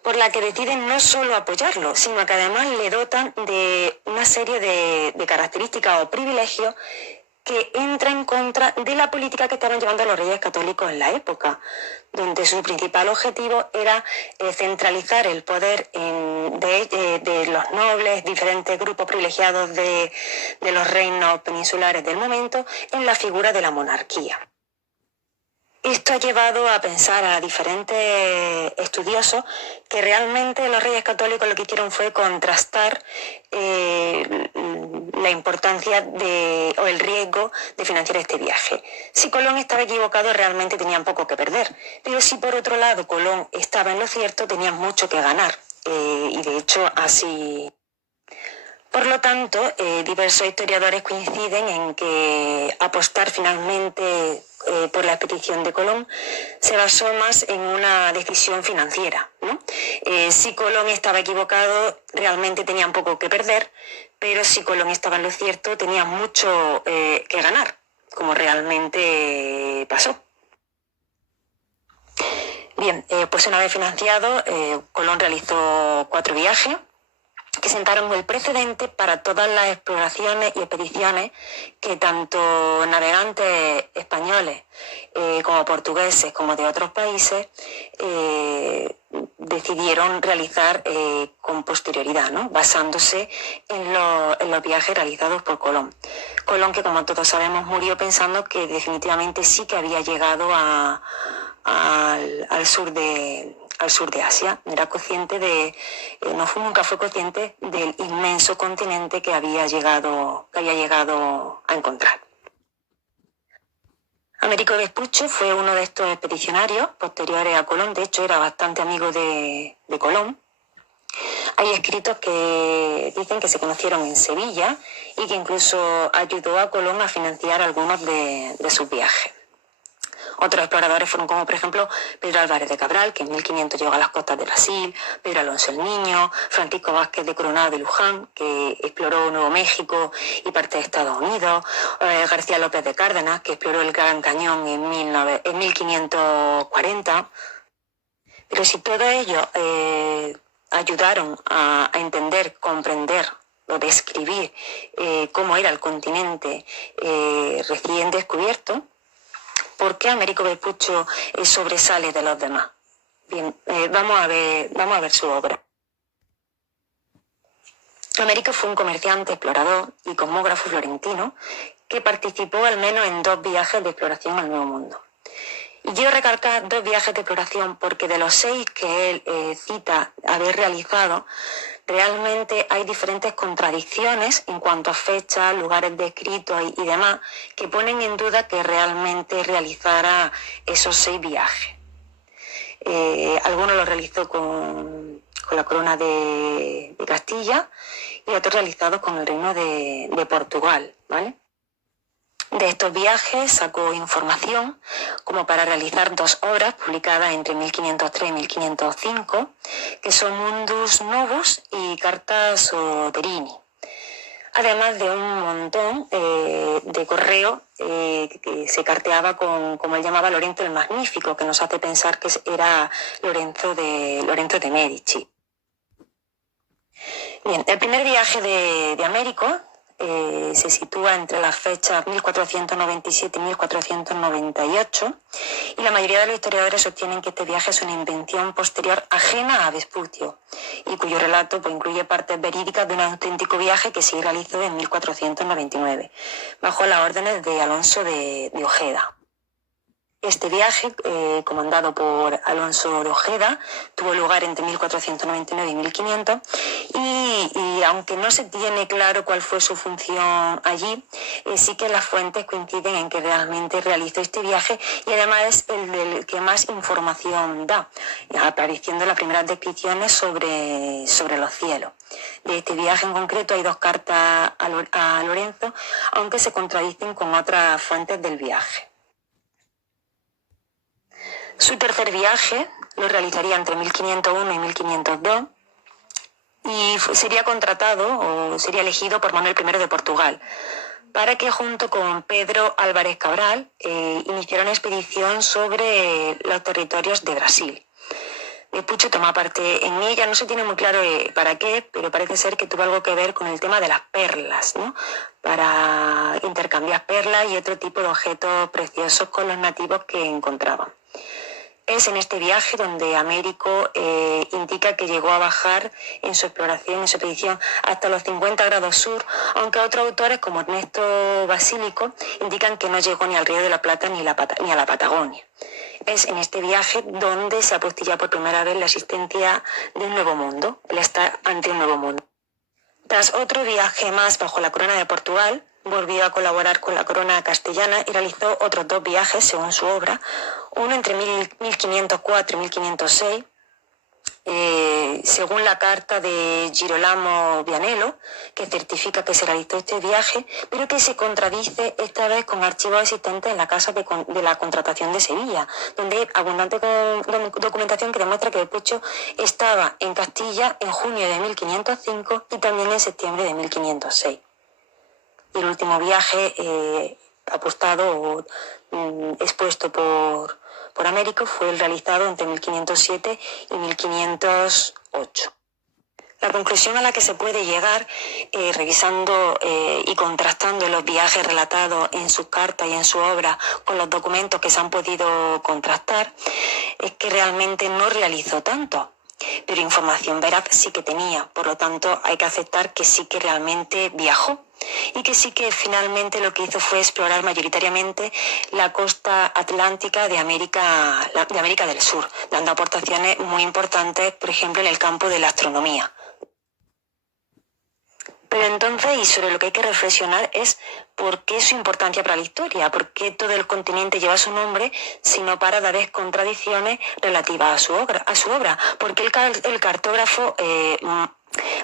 por la que deciden no solo apoyarlo, sino que además le dotan de una serie de características o privilegios que entra en contra de la política que estaban llevando los reyes católicos en la época, donde su principal objetivo era centralizar el poder de los nobles, diferentes grupos privilegiados de los reinos peninsulares del momento, en la figura de la monarquía. Esto ha llevado a pensar a diferentes estudiosos que realmente los reyes católicos lo que hicieron fue contrastar la importancia o el riesgo de financiar este viaje. Si Colón estaba equivocado, realmente tenían poco que perder, pero si por otro lado Colón estaba en lo cierto, tenían mucho que ganar, y de hecho así. Por lo tanto, diversos historiadores coinciden en que apostar finalmente por la expedición de Colón se basó más en una decisión financiera, ¿no? Si Colón estaba equivocado, realmente tenían poco que perder, pero si Colón estaba en lo cierto, tenían mucho que ganar, como realmente pasó. Bien, pues una vez financiado, Colón realizó 4 viajes que sentaron el precedente para todas las exploraciones y expediciones que tanto navegantes españoles como portugueses como de otros países decidieron realizar con posterioridad, ¿no? Basándose en los viajes realizados por Colón. Colón, que como todos sabemos murió pensando que definitivamente sí que había llegado al sur de Asia. Era consciente nunca fue consciente del inmenso continente que había llegado a encontrar. Américo Vespucio fue uno de estos expedicionarios posteriores a Colón. De hecho, era bastante amigo de Colón. Hay escritos que dicen que se conocieron en Sevilla y que incluso ayudó a Colón a financiar algunos de sus viajes. Otros exploradores fueron como, por ejemplo, Pedro Álvarez de Cabral, que en 1500 llegó a las costas de Brasil, Pedro Alonso el Niño, Francisco Vázquez de Coronado de Luján, que exploró Nuevo México y parte de Estados Unidos, García López de Cárdenas, que exploró el Gran Cañón en 1540. Pero si todos ellos ayudaron a entender, comprender o describir cómo era el continente recién descubierto, ¿por qué Américo Vespucio sobresale de los demás? Bien, vamos a ver su obra. Américo fue un comerciante, explorador y cosmógrafo florentino que participó al menos en 2 viajes de exploración al Nuevo Mundo. Y quiero recalcar 2 viajes de exploración porque de los 6 que él cita haber realizado, realmente hay diferentes contradicciones en cuanto a fechas, lugares descritos y demás, que ponen en duda que realmente realizara esos 6 viajes. Algunos los realizó con la corona de Castilla y otros realizados con el reino de Portugal, ¿vale? De estos viajes sacó información como para realizar 2 obras publicadas entre 1503 y 1505, que son Mundus Novus y Carta Soterini, además de un montón de correo que se carteaba con, como él llamaba, Lorenzo el Magnífico, que nos hace pensar que era Lorenzo de Medici. Bien, el primer viaje de Américo se sitúa entre las fechas 1497 y 1498, y la mayoría de los historiadores sostienen que este viaje es una invención posterior ajena a Vespucio y cuyo relato pues, incluye partes verídicas de un auténtico viaje que se realizó en 1499 bajo las órdenes de Alonso de Ojeda. Este viaje, comandado por Alonso de Ojeda, tuvo lugar entre 1499 y 1500 y aunque no se tiene claro cuál fue su función allí, sí que las fuentes coinciden en que realmente realizó este viaje y además es el del que más información da, apareciendo las primeras descripciones sobre los cielos. De este viaje en concreto hay 2 cartas a Lorenzo, aunque se contradicen con otras fuentes del viaje. Su tercer viaje lo realizaría entre 1501 y 1502 y sería contratado o sería elegido por Manuel I de Portugal para que junto con Pedro Álvarez Cabral iniciara una expedición sobre los territorios de Brasil. Vespucio toma parte en ella, no se tiene muy claro para qué, pero parece ser que tuvo algo que ver con el tema de las perlas, ¿no? Para intercambiar perlas y otro tipo de objetos preciosos con los nativos que encontraban. Es en este viaje donde Américo indica que llegó a bajar en su exploración, en su expedición, hasta los 50 grados sur, aunque otros autores como Ernesto Basílico indican que no llegó ni al Río de la Plata ni a la Patagonia. Es en este viaje donde se apostilla por primera vez la existencia de un nuevo mundo, el estar ante un nuevo mundo. Tras otro viaje más bajo la corona de Portugal, volvió a colaborar con la corona castellana y realizó otros 2 viajes según su obra, uno entre 1504 y 1506, según la carta de Girolamo Vianello, que certifica que se realizó este viaje, pero que se contradice esta vez con archivos existentes en la Casa de la Contratación de Sevilla, donde hay abundante documentación que demuestra que Vespucio estaba en Castilla en junio de 1505 y también en septiembre de 1506. Y el último viaje apostado o expuesto por Américo fue el realizado entre 1507 y 1508. La conclusión a la que se puede llegar, revisando y contrastando los viajes relatados en sus cartas y en su obra con los documentos que se han podido contrastar, es que realmente no realizó tanto. Pero información veraz sí que tenía, por lo tanto hay que aceptar que sí que realmente viajó y que sí que finalmente lo que hizo fue explorar mayoritariamente la costa atlántica de América del Sur, dando aportaciones muy importantes, por ejemplo, en el campo de la astronomía. Pero entonces, y sobre lo que hay que reflexionar es por qué su importancia para la historia, por qué todo el continente lleva su nombre, si no para dar contradicciones relativas a su obra. Porque el cartógrafo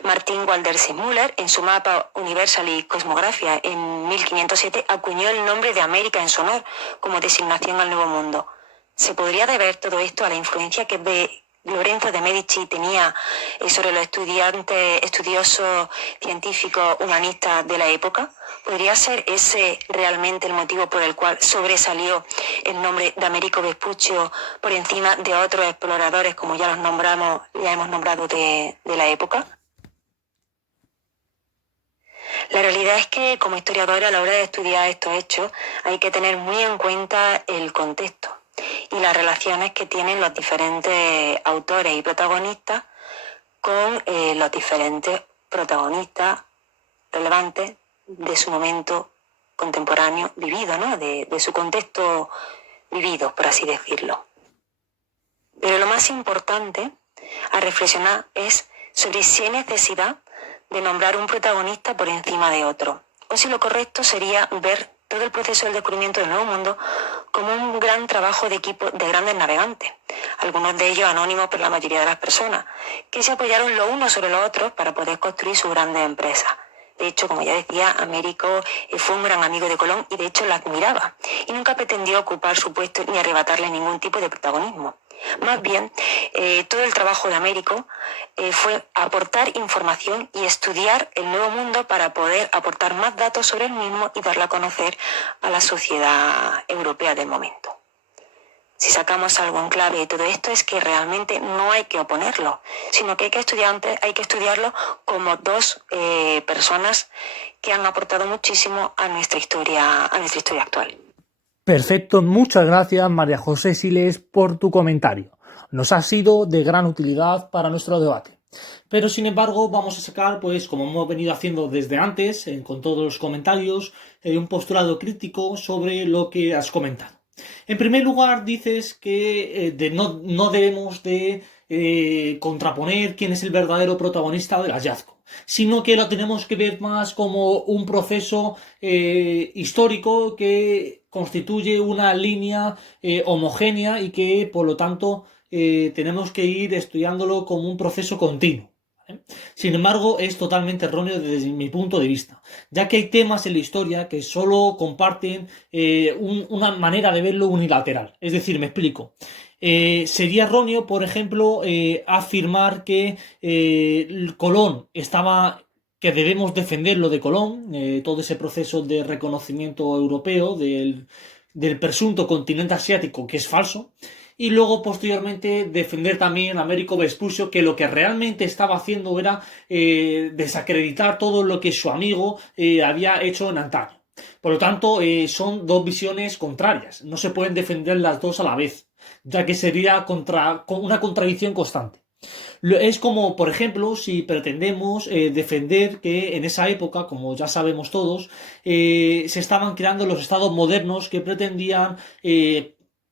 Martin Waldersee Müller, en su mapa Universalis Cosmographia en 1507, acuñó el nombre de América en su honor como designación al Nuevo Mundo. ¿Se podría deber todo esto a la influencia que Lorenzo de Medici tenía sobre los estudiosos científicos humanistas de la época? ¿Podría ser ese realmente el motivo por el cual sobresalió el nombre de Américo Vespucio por encima de otros exploradores como ya hemos nombrado de la época? La realidad es que como historiador a la hora de estudiar estos hechos hay que tener muy en cuenta el contexto y las relaciones que tienen los diferentes autores y protagonistas con los diferentes protagonistas relevantes de su momento contemporáneo vivido, ¿no? De su contexto vivido, por así decirlo. Pero lo más importante a reflexionar es sobre si hay necesidad de nombrar un protagonista por encima de otro, o si lo correcto sería ver todo el proceso del descubrimiento del Nuevo Mundo como un gran trabajo de equipo de grandes navegantes, algunos de ellos anónimos por la mayoría de las personas, que se apoyaron los unos sobre los otros para poder construir sus grandes empresas. De hecho, como ya decía, Américo fue un gran amigo de Colón y de hecho la admiraba. Y nunca pretendió ocupar su puesto ni arrebatarle ningún tipo de protagonismo. Más bien, todo el trabajo de Américo fue aportar información y estudiar el Nuevo Mundo para poder aportar más datos sobre el mismo y darlo a conocer a la sociedad europea del momento. Si sacamos algo en clave de todo esto es que realmente no hay que oponerlo, sino que hay que estudiarlo como dos personas que han aportado muchísimo a nuestra historia actual. Perfecto, muchas gracias María José Siles por tu comentario. Nos ha sido de gran utilidad para nuestro debate. Pero sin embargo vamos a sacar, pues como hemos venido haciendo desde antes, con todos los comentarios, un postulado crítico sobre lo que has comentado. En primer lugar dices que no debemos de contraponer quién es el verdadero protagonista del hallazgo, sino que lo tenemos que ver más como un proceso histórico que constituye una línea homogénea y que por lo tanto tenemos que ir estudiándolo como un proceso continuo. Sin embargo, es totalmente erróneo desde mi punto de vista, ya que hay temas en la historia que solo comparten una manera de verlo unilateral. Es decir, me explico. Sería erróneo, por ejemplo, afirmar que Colón que debemos defender lo de Colón, todo ese proceso de reconocimiento europeo del presunto continente asiático, que es falso. Y luego, posteriormente, defender también a Américo Vespucio, que lo que realmente estaba haciendo era desacreditar todo lo que su amigo había hecho en antaño. Por lo tanto, son dos visiones contrarias. No se pueden defender las dos a la vez, ya que sería una contradicción constante. Es como, por ejemplo, si pretendemos defender que en esa época, como ya sabemos todos, se estaban creando los estados modernos que pretendían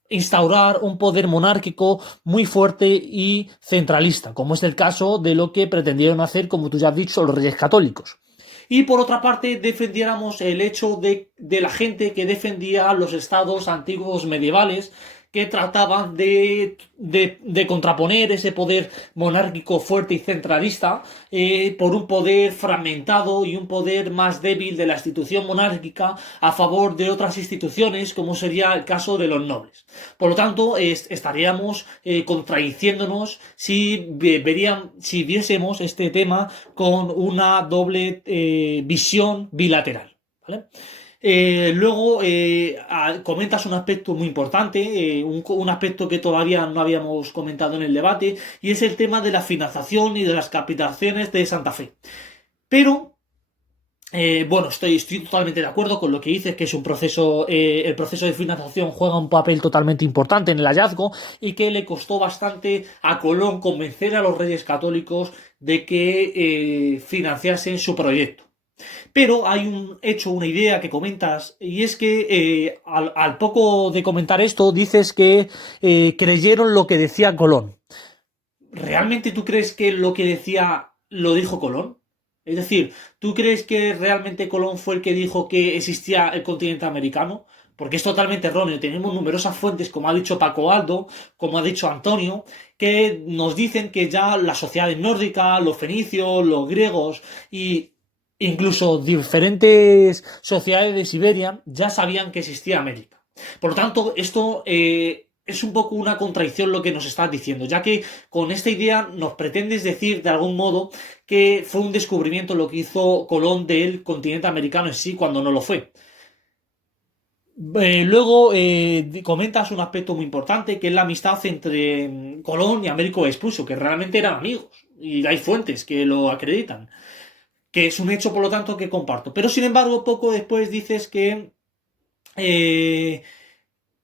instaurar un poder monárquico muy fuerte y centralista, como es el caso de lo que pretendieron hacer, como tú ya has dicho, los reyes católicos. Y por otra parte defendiéramos el hecho de la gente que defendía los estados antiguos medievales, que trataban de contraponer ese poder monárquico fuerte y centralista por un poder fragmentado y un poder más débil de la institución monárquica a favor de otras instituciones, como sería el caso de los nobles. Por lo tanto, estaríamos contradiciéndonos si viésemos este tema con una doble visión bilateral, ¿vale? Luego comentas un aspecto muy importante, un aspecto que todavía no habíamos comentado en el debate, y es el tema de la financiación y de las capitalizaciones de Santa Fe. Pero bueno, estoy totalmente de acuerdo con lo que dices, que es un proceso, el proceso de financiación juega un papel totalmente importante en el hallazgo y que le costó bastante a Colón convencer a los reyes católicos de que financiasen su proyecto. Pero hay una idea que comentas, y es que al poco de comentar esto dices que creyeron lo que decía Colón. ¿Realmente tú crees que lo que decía lo dijo Colón? Es decir, ¿tú crees que realmente Colón fue el que dijo que existía el continente americano? Porque es totalmente erróneo. Tenemos numerosas fuentes, como ha dicho Paco Aldo, como ha dicho Antonio, que nos dicen que ya las sociedades nórdicas, los fenicios, los griegos y incluso diferentes sociedades de Siberia ya sabían que existía América. Por lo tanto, esto es un poco una contradicción lo que nos estás diciendo, ya que con esta idea nos pretendes decir de algún modo que fue un descubrimiento lo que hizo Colón del continente americano en sí, cuando no lo fue. Luego comentas un aspecto muy importante, que es la amistad entre Colón y Américo Vespucio, que realmente eran amigos, y hay fuentes que lo acreditan, que es un hecho, por lo tanto, que comparto. Pero, sin embargo, poco después dices que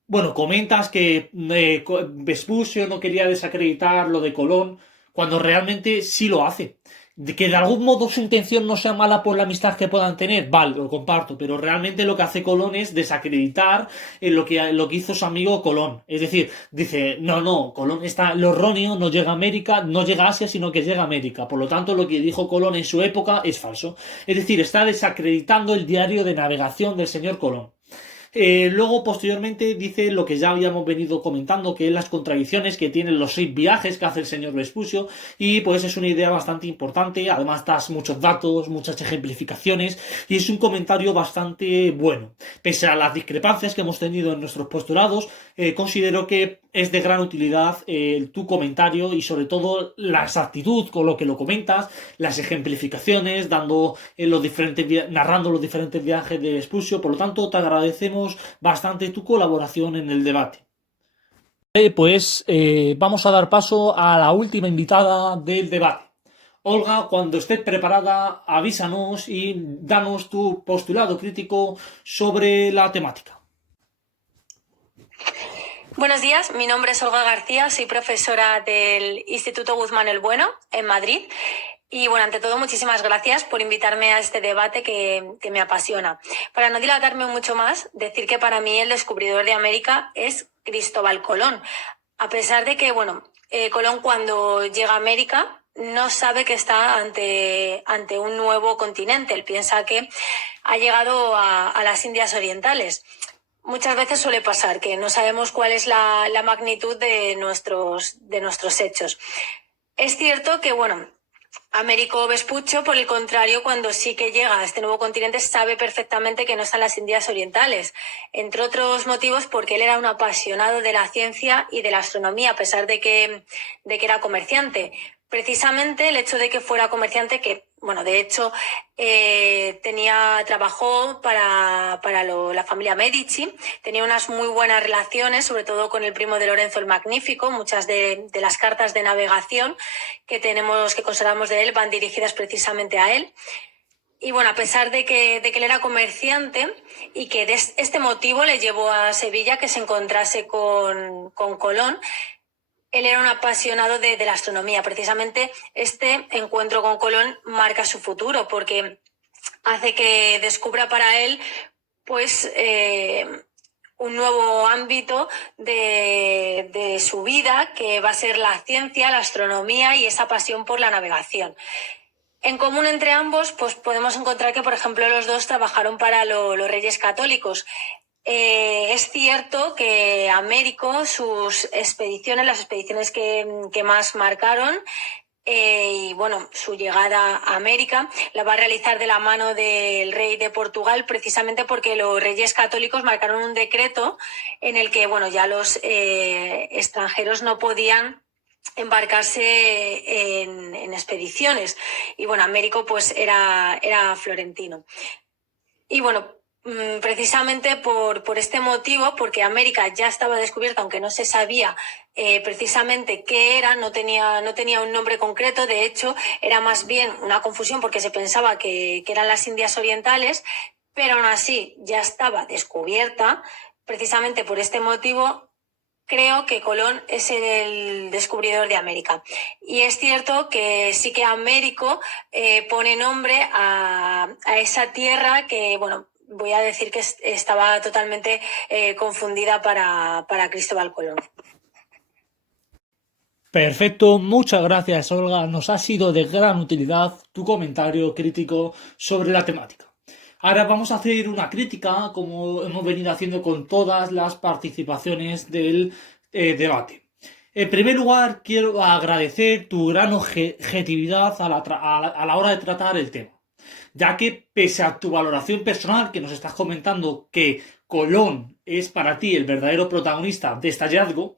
bueno, comentas que Vespucio no quería desacreditar lo de Colón, cuando realmente sí lo hace. De que de algún modo su intención no sea mala por la amistad que puedan tener, vale, lo comparto, pero realmente lo que hace Colón es desacreditar lo que hizo su amigo Colón. Es decir, dice, no, Colón está lo erróneo, no llega a América, no llega a Asia, sino que llega a América. Por lo tanto, lo que dijo Colón en su época es falso. Es decir, está desacreditando el diario de navegación del señor Colón. Luego, posteriormente, dice lo que ya habíamos venido comentando, que es las contradicciones que tienen los 6 viajes que hace el señor Vespucio, y pues es una idea bastante importante. Además, das muchos datos, muchas ejemplificaciones, y es un comentario bastante bueno. Pese a las discrepancias que hemos tenido en nuestros postulados, considero que es de gran utilidad tu comentario y sobre todo la exactitud con lo que lo comentas, las ejemplificaciones, narrando los diferentes viajes de Vespucio. Por lo tanto, te agradecemos bastante tu colaboración en el debate. Pues vamos a dar paso a la última invitada del debate. Olga, cuando estés preparada, avísanos y danos tu postulado crítico sobre la temática. Buenos días, mi nombre es Olga García, soy profesora del Instituto Guzmán el Bueno en Madrid. Y bueno, ante todo, muchísimas gracias por invitarme a este debate que me apasiona. Para no dilatarme mucho más, decir que para mí el descubridor de América es Cristóbal Colón. A pesar de que, Colón cuando llega a América no sabe que está ante un nuevo continente. Él piensa que ha llegado a las Indias Orientales. Muchas veces suele pasar que no sabemos cuál es la magnitud de nuestros hechos. Es cierto que, Américo Vespucio, por el contrario, cuando sí que llega a este nuevo continente, sabe perfectamente que no están las Indias Orientales, entre otros motivos porque él era un apasionado de la ciencia y de la astronomía, a pesar de que era comerciante. Precisamente el hecho de que fuera comerciante, de hecho, trabajó para la familia Medici, tenía unas muy buenas relaciones, sobre todo con el primo de Lorenzo el Magnífico. Muchas de las cartas de navegación que conservamos de él van dirigidas precisamente a él. Y a pesar de que él era comerciante y que este motivo le llevó a Sevilla que se encontrase con Colón, él era un apasionado de la astronomía. Precisamente este encuentro con Colón marca su futuro porque hace que descubra para él un nuevo ámbito de su vida, que va a ser la ciencia, la astronomía y esa pasión por la navegación. En común entre ambos, podemos encontrar que, por ejemplo, los dos trabajaron para los Reyes Católicos. Es cierto que Américo, sus expediciones, las expediciones que más marcaron, su llegada a América la va a realizar de la mano del rey de Portugal, precisamente porque los Reyes Católicos marcaron un decreto en el que ya los extranjeros no podían embarcarse en expediciones. Y Américo era florentino. Y precisamente por este motivo, porque América ya estaba descubierta, aunque no se sabía precisamente qué era, no tenía un nombre concreto. De hecho, era más bien una confusión porque se pensaba que eran las Indias Orientales, pero aún así ya estaba descubierta. Precisamente por este motivo, creo que Colón es el descubridor de América. Y es cierto que sí que Américo pone nombre a esa tierra que, voy a decir que estaba totalmente confundida para Cristóbal Colón. Perfecto, muchas gracias, Olga. Nos ha sido de gran utilidad tu comentario crítico sobre la temática. Ahora vamos a hacer una crítica, como hemos venido haciendo con todas las participaciones del debate. En primer lugar, quiero agradecer tu gran objetividad a la hora de tratar el tema, ya que pese a tu valoración personal, que nos estás comentando que Colón es para ti el verdadero protagonista de este hallazgo,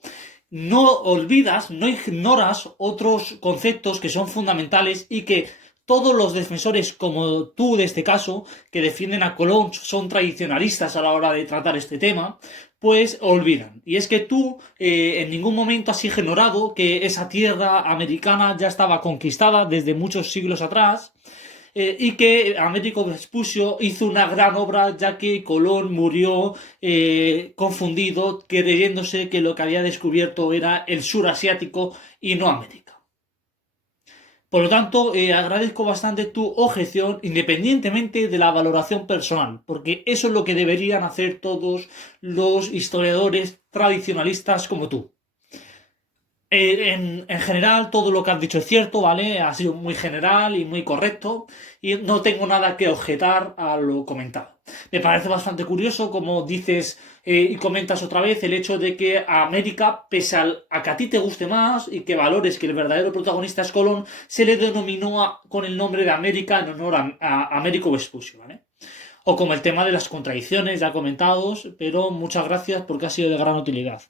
no olvidas, no ignoras otros conceptos que son fundamentales y que todos los defensores, como tú de este caso, que defienden a Colón, son tradicionalistas a la hora de tratar este tema, pues olvidan. Y es que tú en ningún momento has ignorado que esa tierra americana ya estaba conquistada desde muchos siglos atrás, y que Américo Vespucio hizo una gran obra, ya que Colón murió confundido, creyéndose que lo que había descubierto era el sur asiático y no América. Por lo tanto, agradezco bastante tu objeción, independientemente de la valoración personal, porque eso es lo que deberían hacer todos los historiadores tradicionalistas como tú. En general, todo lo que has dicho es cierto, ¿vale? Ha sido muy general y muy correcto, y no tengo nada que objetar a lo comentado. Me parece bastante curioso, como dices y comentas otra vez, el hecho de que a América, pese a que a ti te guste más y que valores que el verdadero protagonista es Colón, se le denominó con el nombre de América en honor a Américo Vespucci, ¿vale? O como el tema de las contradicciones ya comentados, pero muchas gracias porque ha sido de gran utilidad.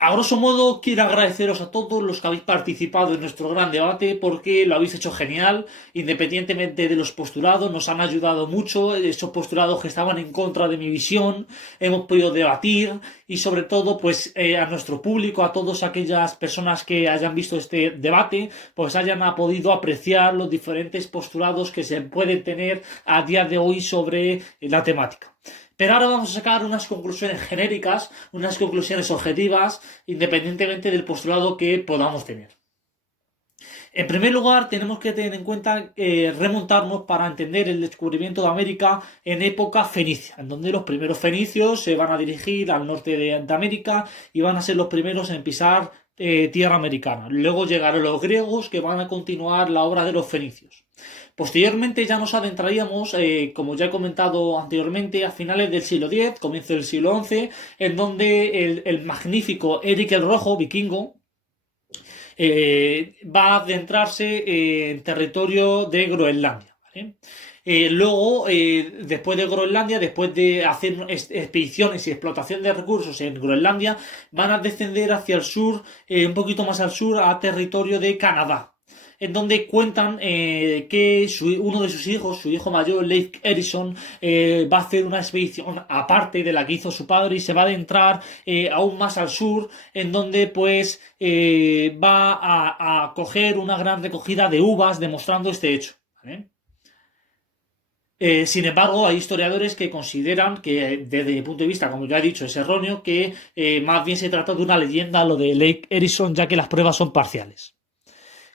A grosso modo, quiero agradeceros a todos los que habéis participado en nuestro gran debate porque lo habéis hecho genial, independientemente de los postulados, nos han ayudado mucho, esos postulados que estaban en contra de mi visión, hemos podido debatir y sobre todo pues a nuestro público, a todas aquellas personas que hayan visto este debate, pues hayan podido apreciar los diferentes postulados que se pueden tener a día de hoy sobre la temática. Pero ahora vamos a sacar unas conclusiones genéricas, unas conclusiones objetivas, independientemente del postulado que podamos tener. En primer lugar, tenemos que tener en cuenta remontarnos para entender el descubrimiento de América en época fenicia, en donde los primeros fenicios se van a dirigir al norte de América y van a ser los primeros en pisar tierra americana. Luego llegarán los griegos que van a continuar la obra de los fenicios. Posteriormente ya nos adentraríamos, como ya he comentado anteriormente, a finales del siglo X, comienzo del siglo XI, en donde el magnífico Eric el Rojo, vikingo, va a adentrarse en territorio de Groenlandia, ¿vale? Luego, después de Groenlandia, después de hacer expediciones y explotación de recursos en Groenlandia, van a descender hacia el sur, un poquito más al sur, a territorio de Canadá, en donde cuentan que uno de sus hijos, su hijo mayor, Leif Erikson, va a hacer una expedición aparte de la que hizo su padre y se va a adentrar aún más al sur, en donde pues va a coger una gran recogida de uvas demostrando este hecho, ¿vale? Sin embargo, hay historiadores que consideran que, desde mi punto de vista, como ya he dicho, es erróneo, que más bien se trata de una leyenda lo de Leif Erikson, ya que las pruebas son parciales.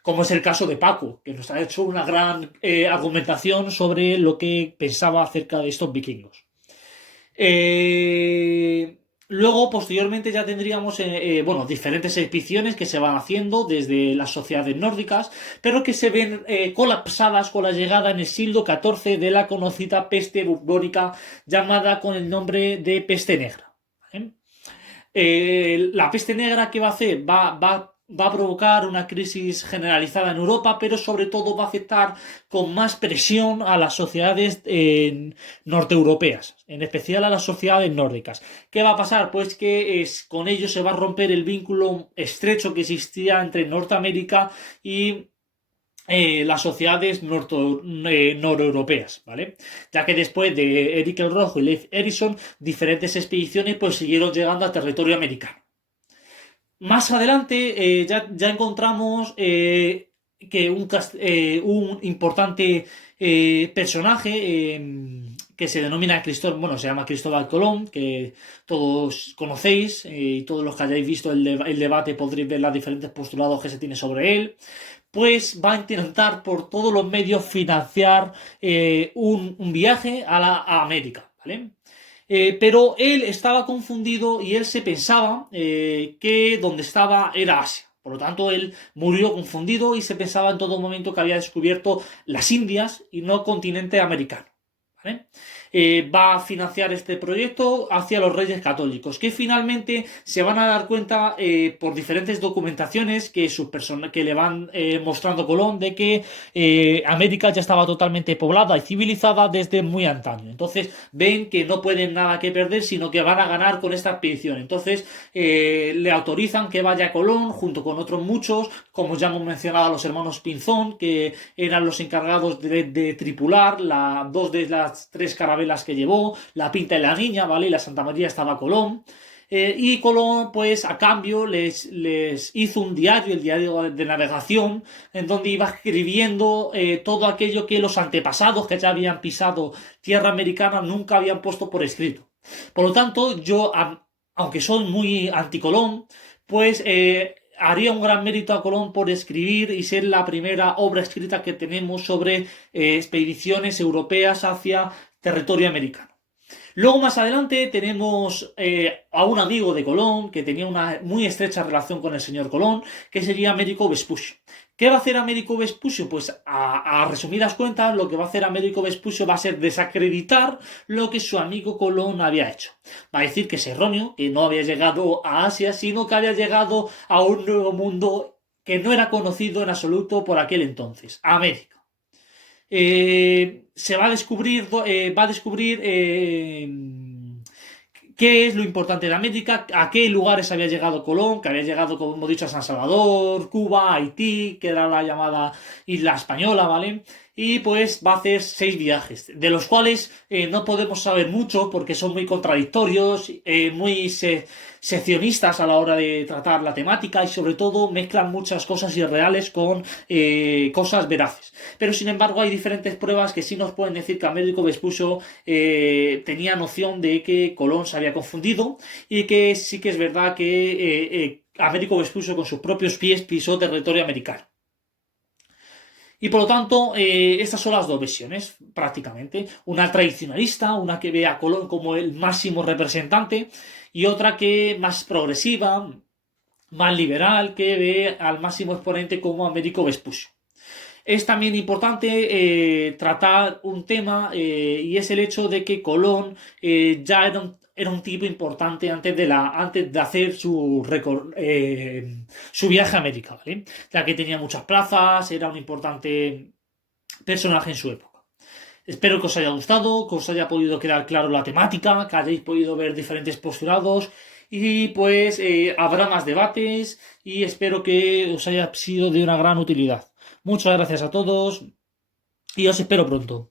Como es el caso de Paco, que nos ha hecho una gran argumentación sobre lo que pensaba acerca de estos vikingos. Luego, posteriormente, ya tendríamos diferentes expediciones que se van haciendo desde las sociedades nórdicas, pero que se ven colapsadas con la llegada en el siglo XIV de la conocida peste bubónica llamada con el nombre de peste negra, ¿vale? La peste negra, ¿qué va a hacer? Va a provocar una crisis generalizada en Europa, pero sobre todo va a afectar con más presión a las sociedades norteeuropeas, en especial a las sociedades nórdicas. ¿Qué va a pasar? Pues que con ello se va a romper el vínculo estrecho que existía entre Norteamérica y las sociedades noreuropeas, ¿vale? Ya que después de Eric el Rojo y Leif Erikson, diferentes expediciones pues siguieron llegando a territorio americano. Más adelante ya encontramos que un importante personaje que se denomina se llama Cristóbal Colón, que todos conocéis y todos los que hayáis visto el debate podréis ver los diferentes postulados que se tiene sobre él, pues va a intentar por todos los medios financiar un viaje a América, ¿vale? Pero él estaba confundido y él se pensaba que donde estaba era Asia. Por lo tanto, él murió confundido y se pensaba en todo momento que había descubierto las Indias y no continente americano, ¿vale? Va a financiar este proyecto hacia los Reyes Católicos, que finalmente se van a dar cuenta por diferentes documentaciones que le van mostrando Colón de que América ya estaba totalmente poblada y civilizada desde muy antaño. Entonces ven que no pueden nada que perder, sino que van a ganar con esta expedición. Entonces le autorizan que vaya Colón junto con otros muchos, como ya hemos mencionado a los hermanos Pinzón, que eran los encargados de tripular dos de las tres carabelas que llevó, la Pinta y la Niña, ¿vale? Y la Santa María estaba Colón. Y Colón, pues, a cambio, les hizo un diario, el diario de navegación, en donde iba escribiendo todo aquello que los antepasados que ya habían pisado tierra americana nunca habían puesto por escrito. Por lo tanto, yo, aunque soy muy anticolón, pues haría un gran mérito a Colón por escribir y ser la primera obra escrita que tenemos sobre expediciones europeas hacia territorio americano. Luego más adelante tenemos a un amigo de Colón que tenía una muy estrecha relación con el señor Colón, que sería Américo Vespucio. ¿Qué va a hacer Américo Vespucio? Pues a resumidas cuentas, lo que va a hacer Américo Vespucio va a ser desacreditar lo que su amigo Colón había hecho. Va a decir que es erróneo, que no había llegado a Asia, sino que había llegado a un nuevo mundo que no era conocido en absoluto por aquel entonces, América. Se va a descubrir, qué es lo importante de América, a qué lugares había llegado Colón, que había llegado, como hemos dicho, a San Salvador, Cuba, Haití, que era la llamada Isla Española, ¿vale? Y pues va a hacer 6 viajes, de los cuales no podemos saber mucho porque son muy contradictorios, muy seccionistas a la hora de tratar la temática y sobre todo mezclan muchas cosas irreales con cosas veraces. Pero sin embargo hay diferentes pruebas que sí nos pueden decir que Américo Vespucio tenía noción de que Colón se había confundido y que sí que es verdad que Américo Vespucio con sus propios pies pisó territorio americano. Y por lo tanto, estas son las dos versiones, prácticamente. Una tradicionalista, una que ve a Colón como el máximo representante, y otra que más progresiva, más liberal, que ve al máximo exponente como Américo Vespucio. Es también importante tratar un tema y es el hecho de que Colón ya era un tipo importante antes de hacer su viaje a América, ¿vale? Ya que tenía muchas plazas, era un importante personaje en su época. Espero que os haya gustado, que os haya podido quedar claro la temática, que hayáis podido ver diferentes postulados y pues habrá más debates y espero que os haya sido de una gran utilidad. Muchas gracias a todos y os espero pronto.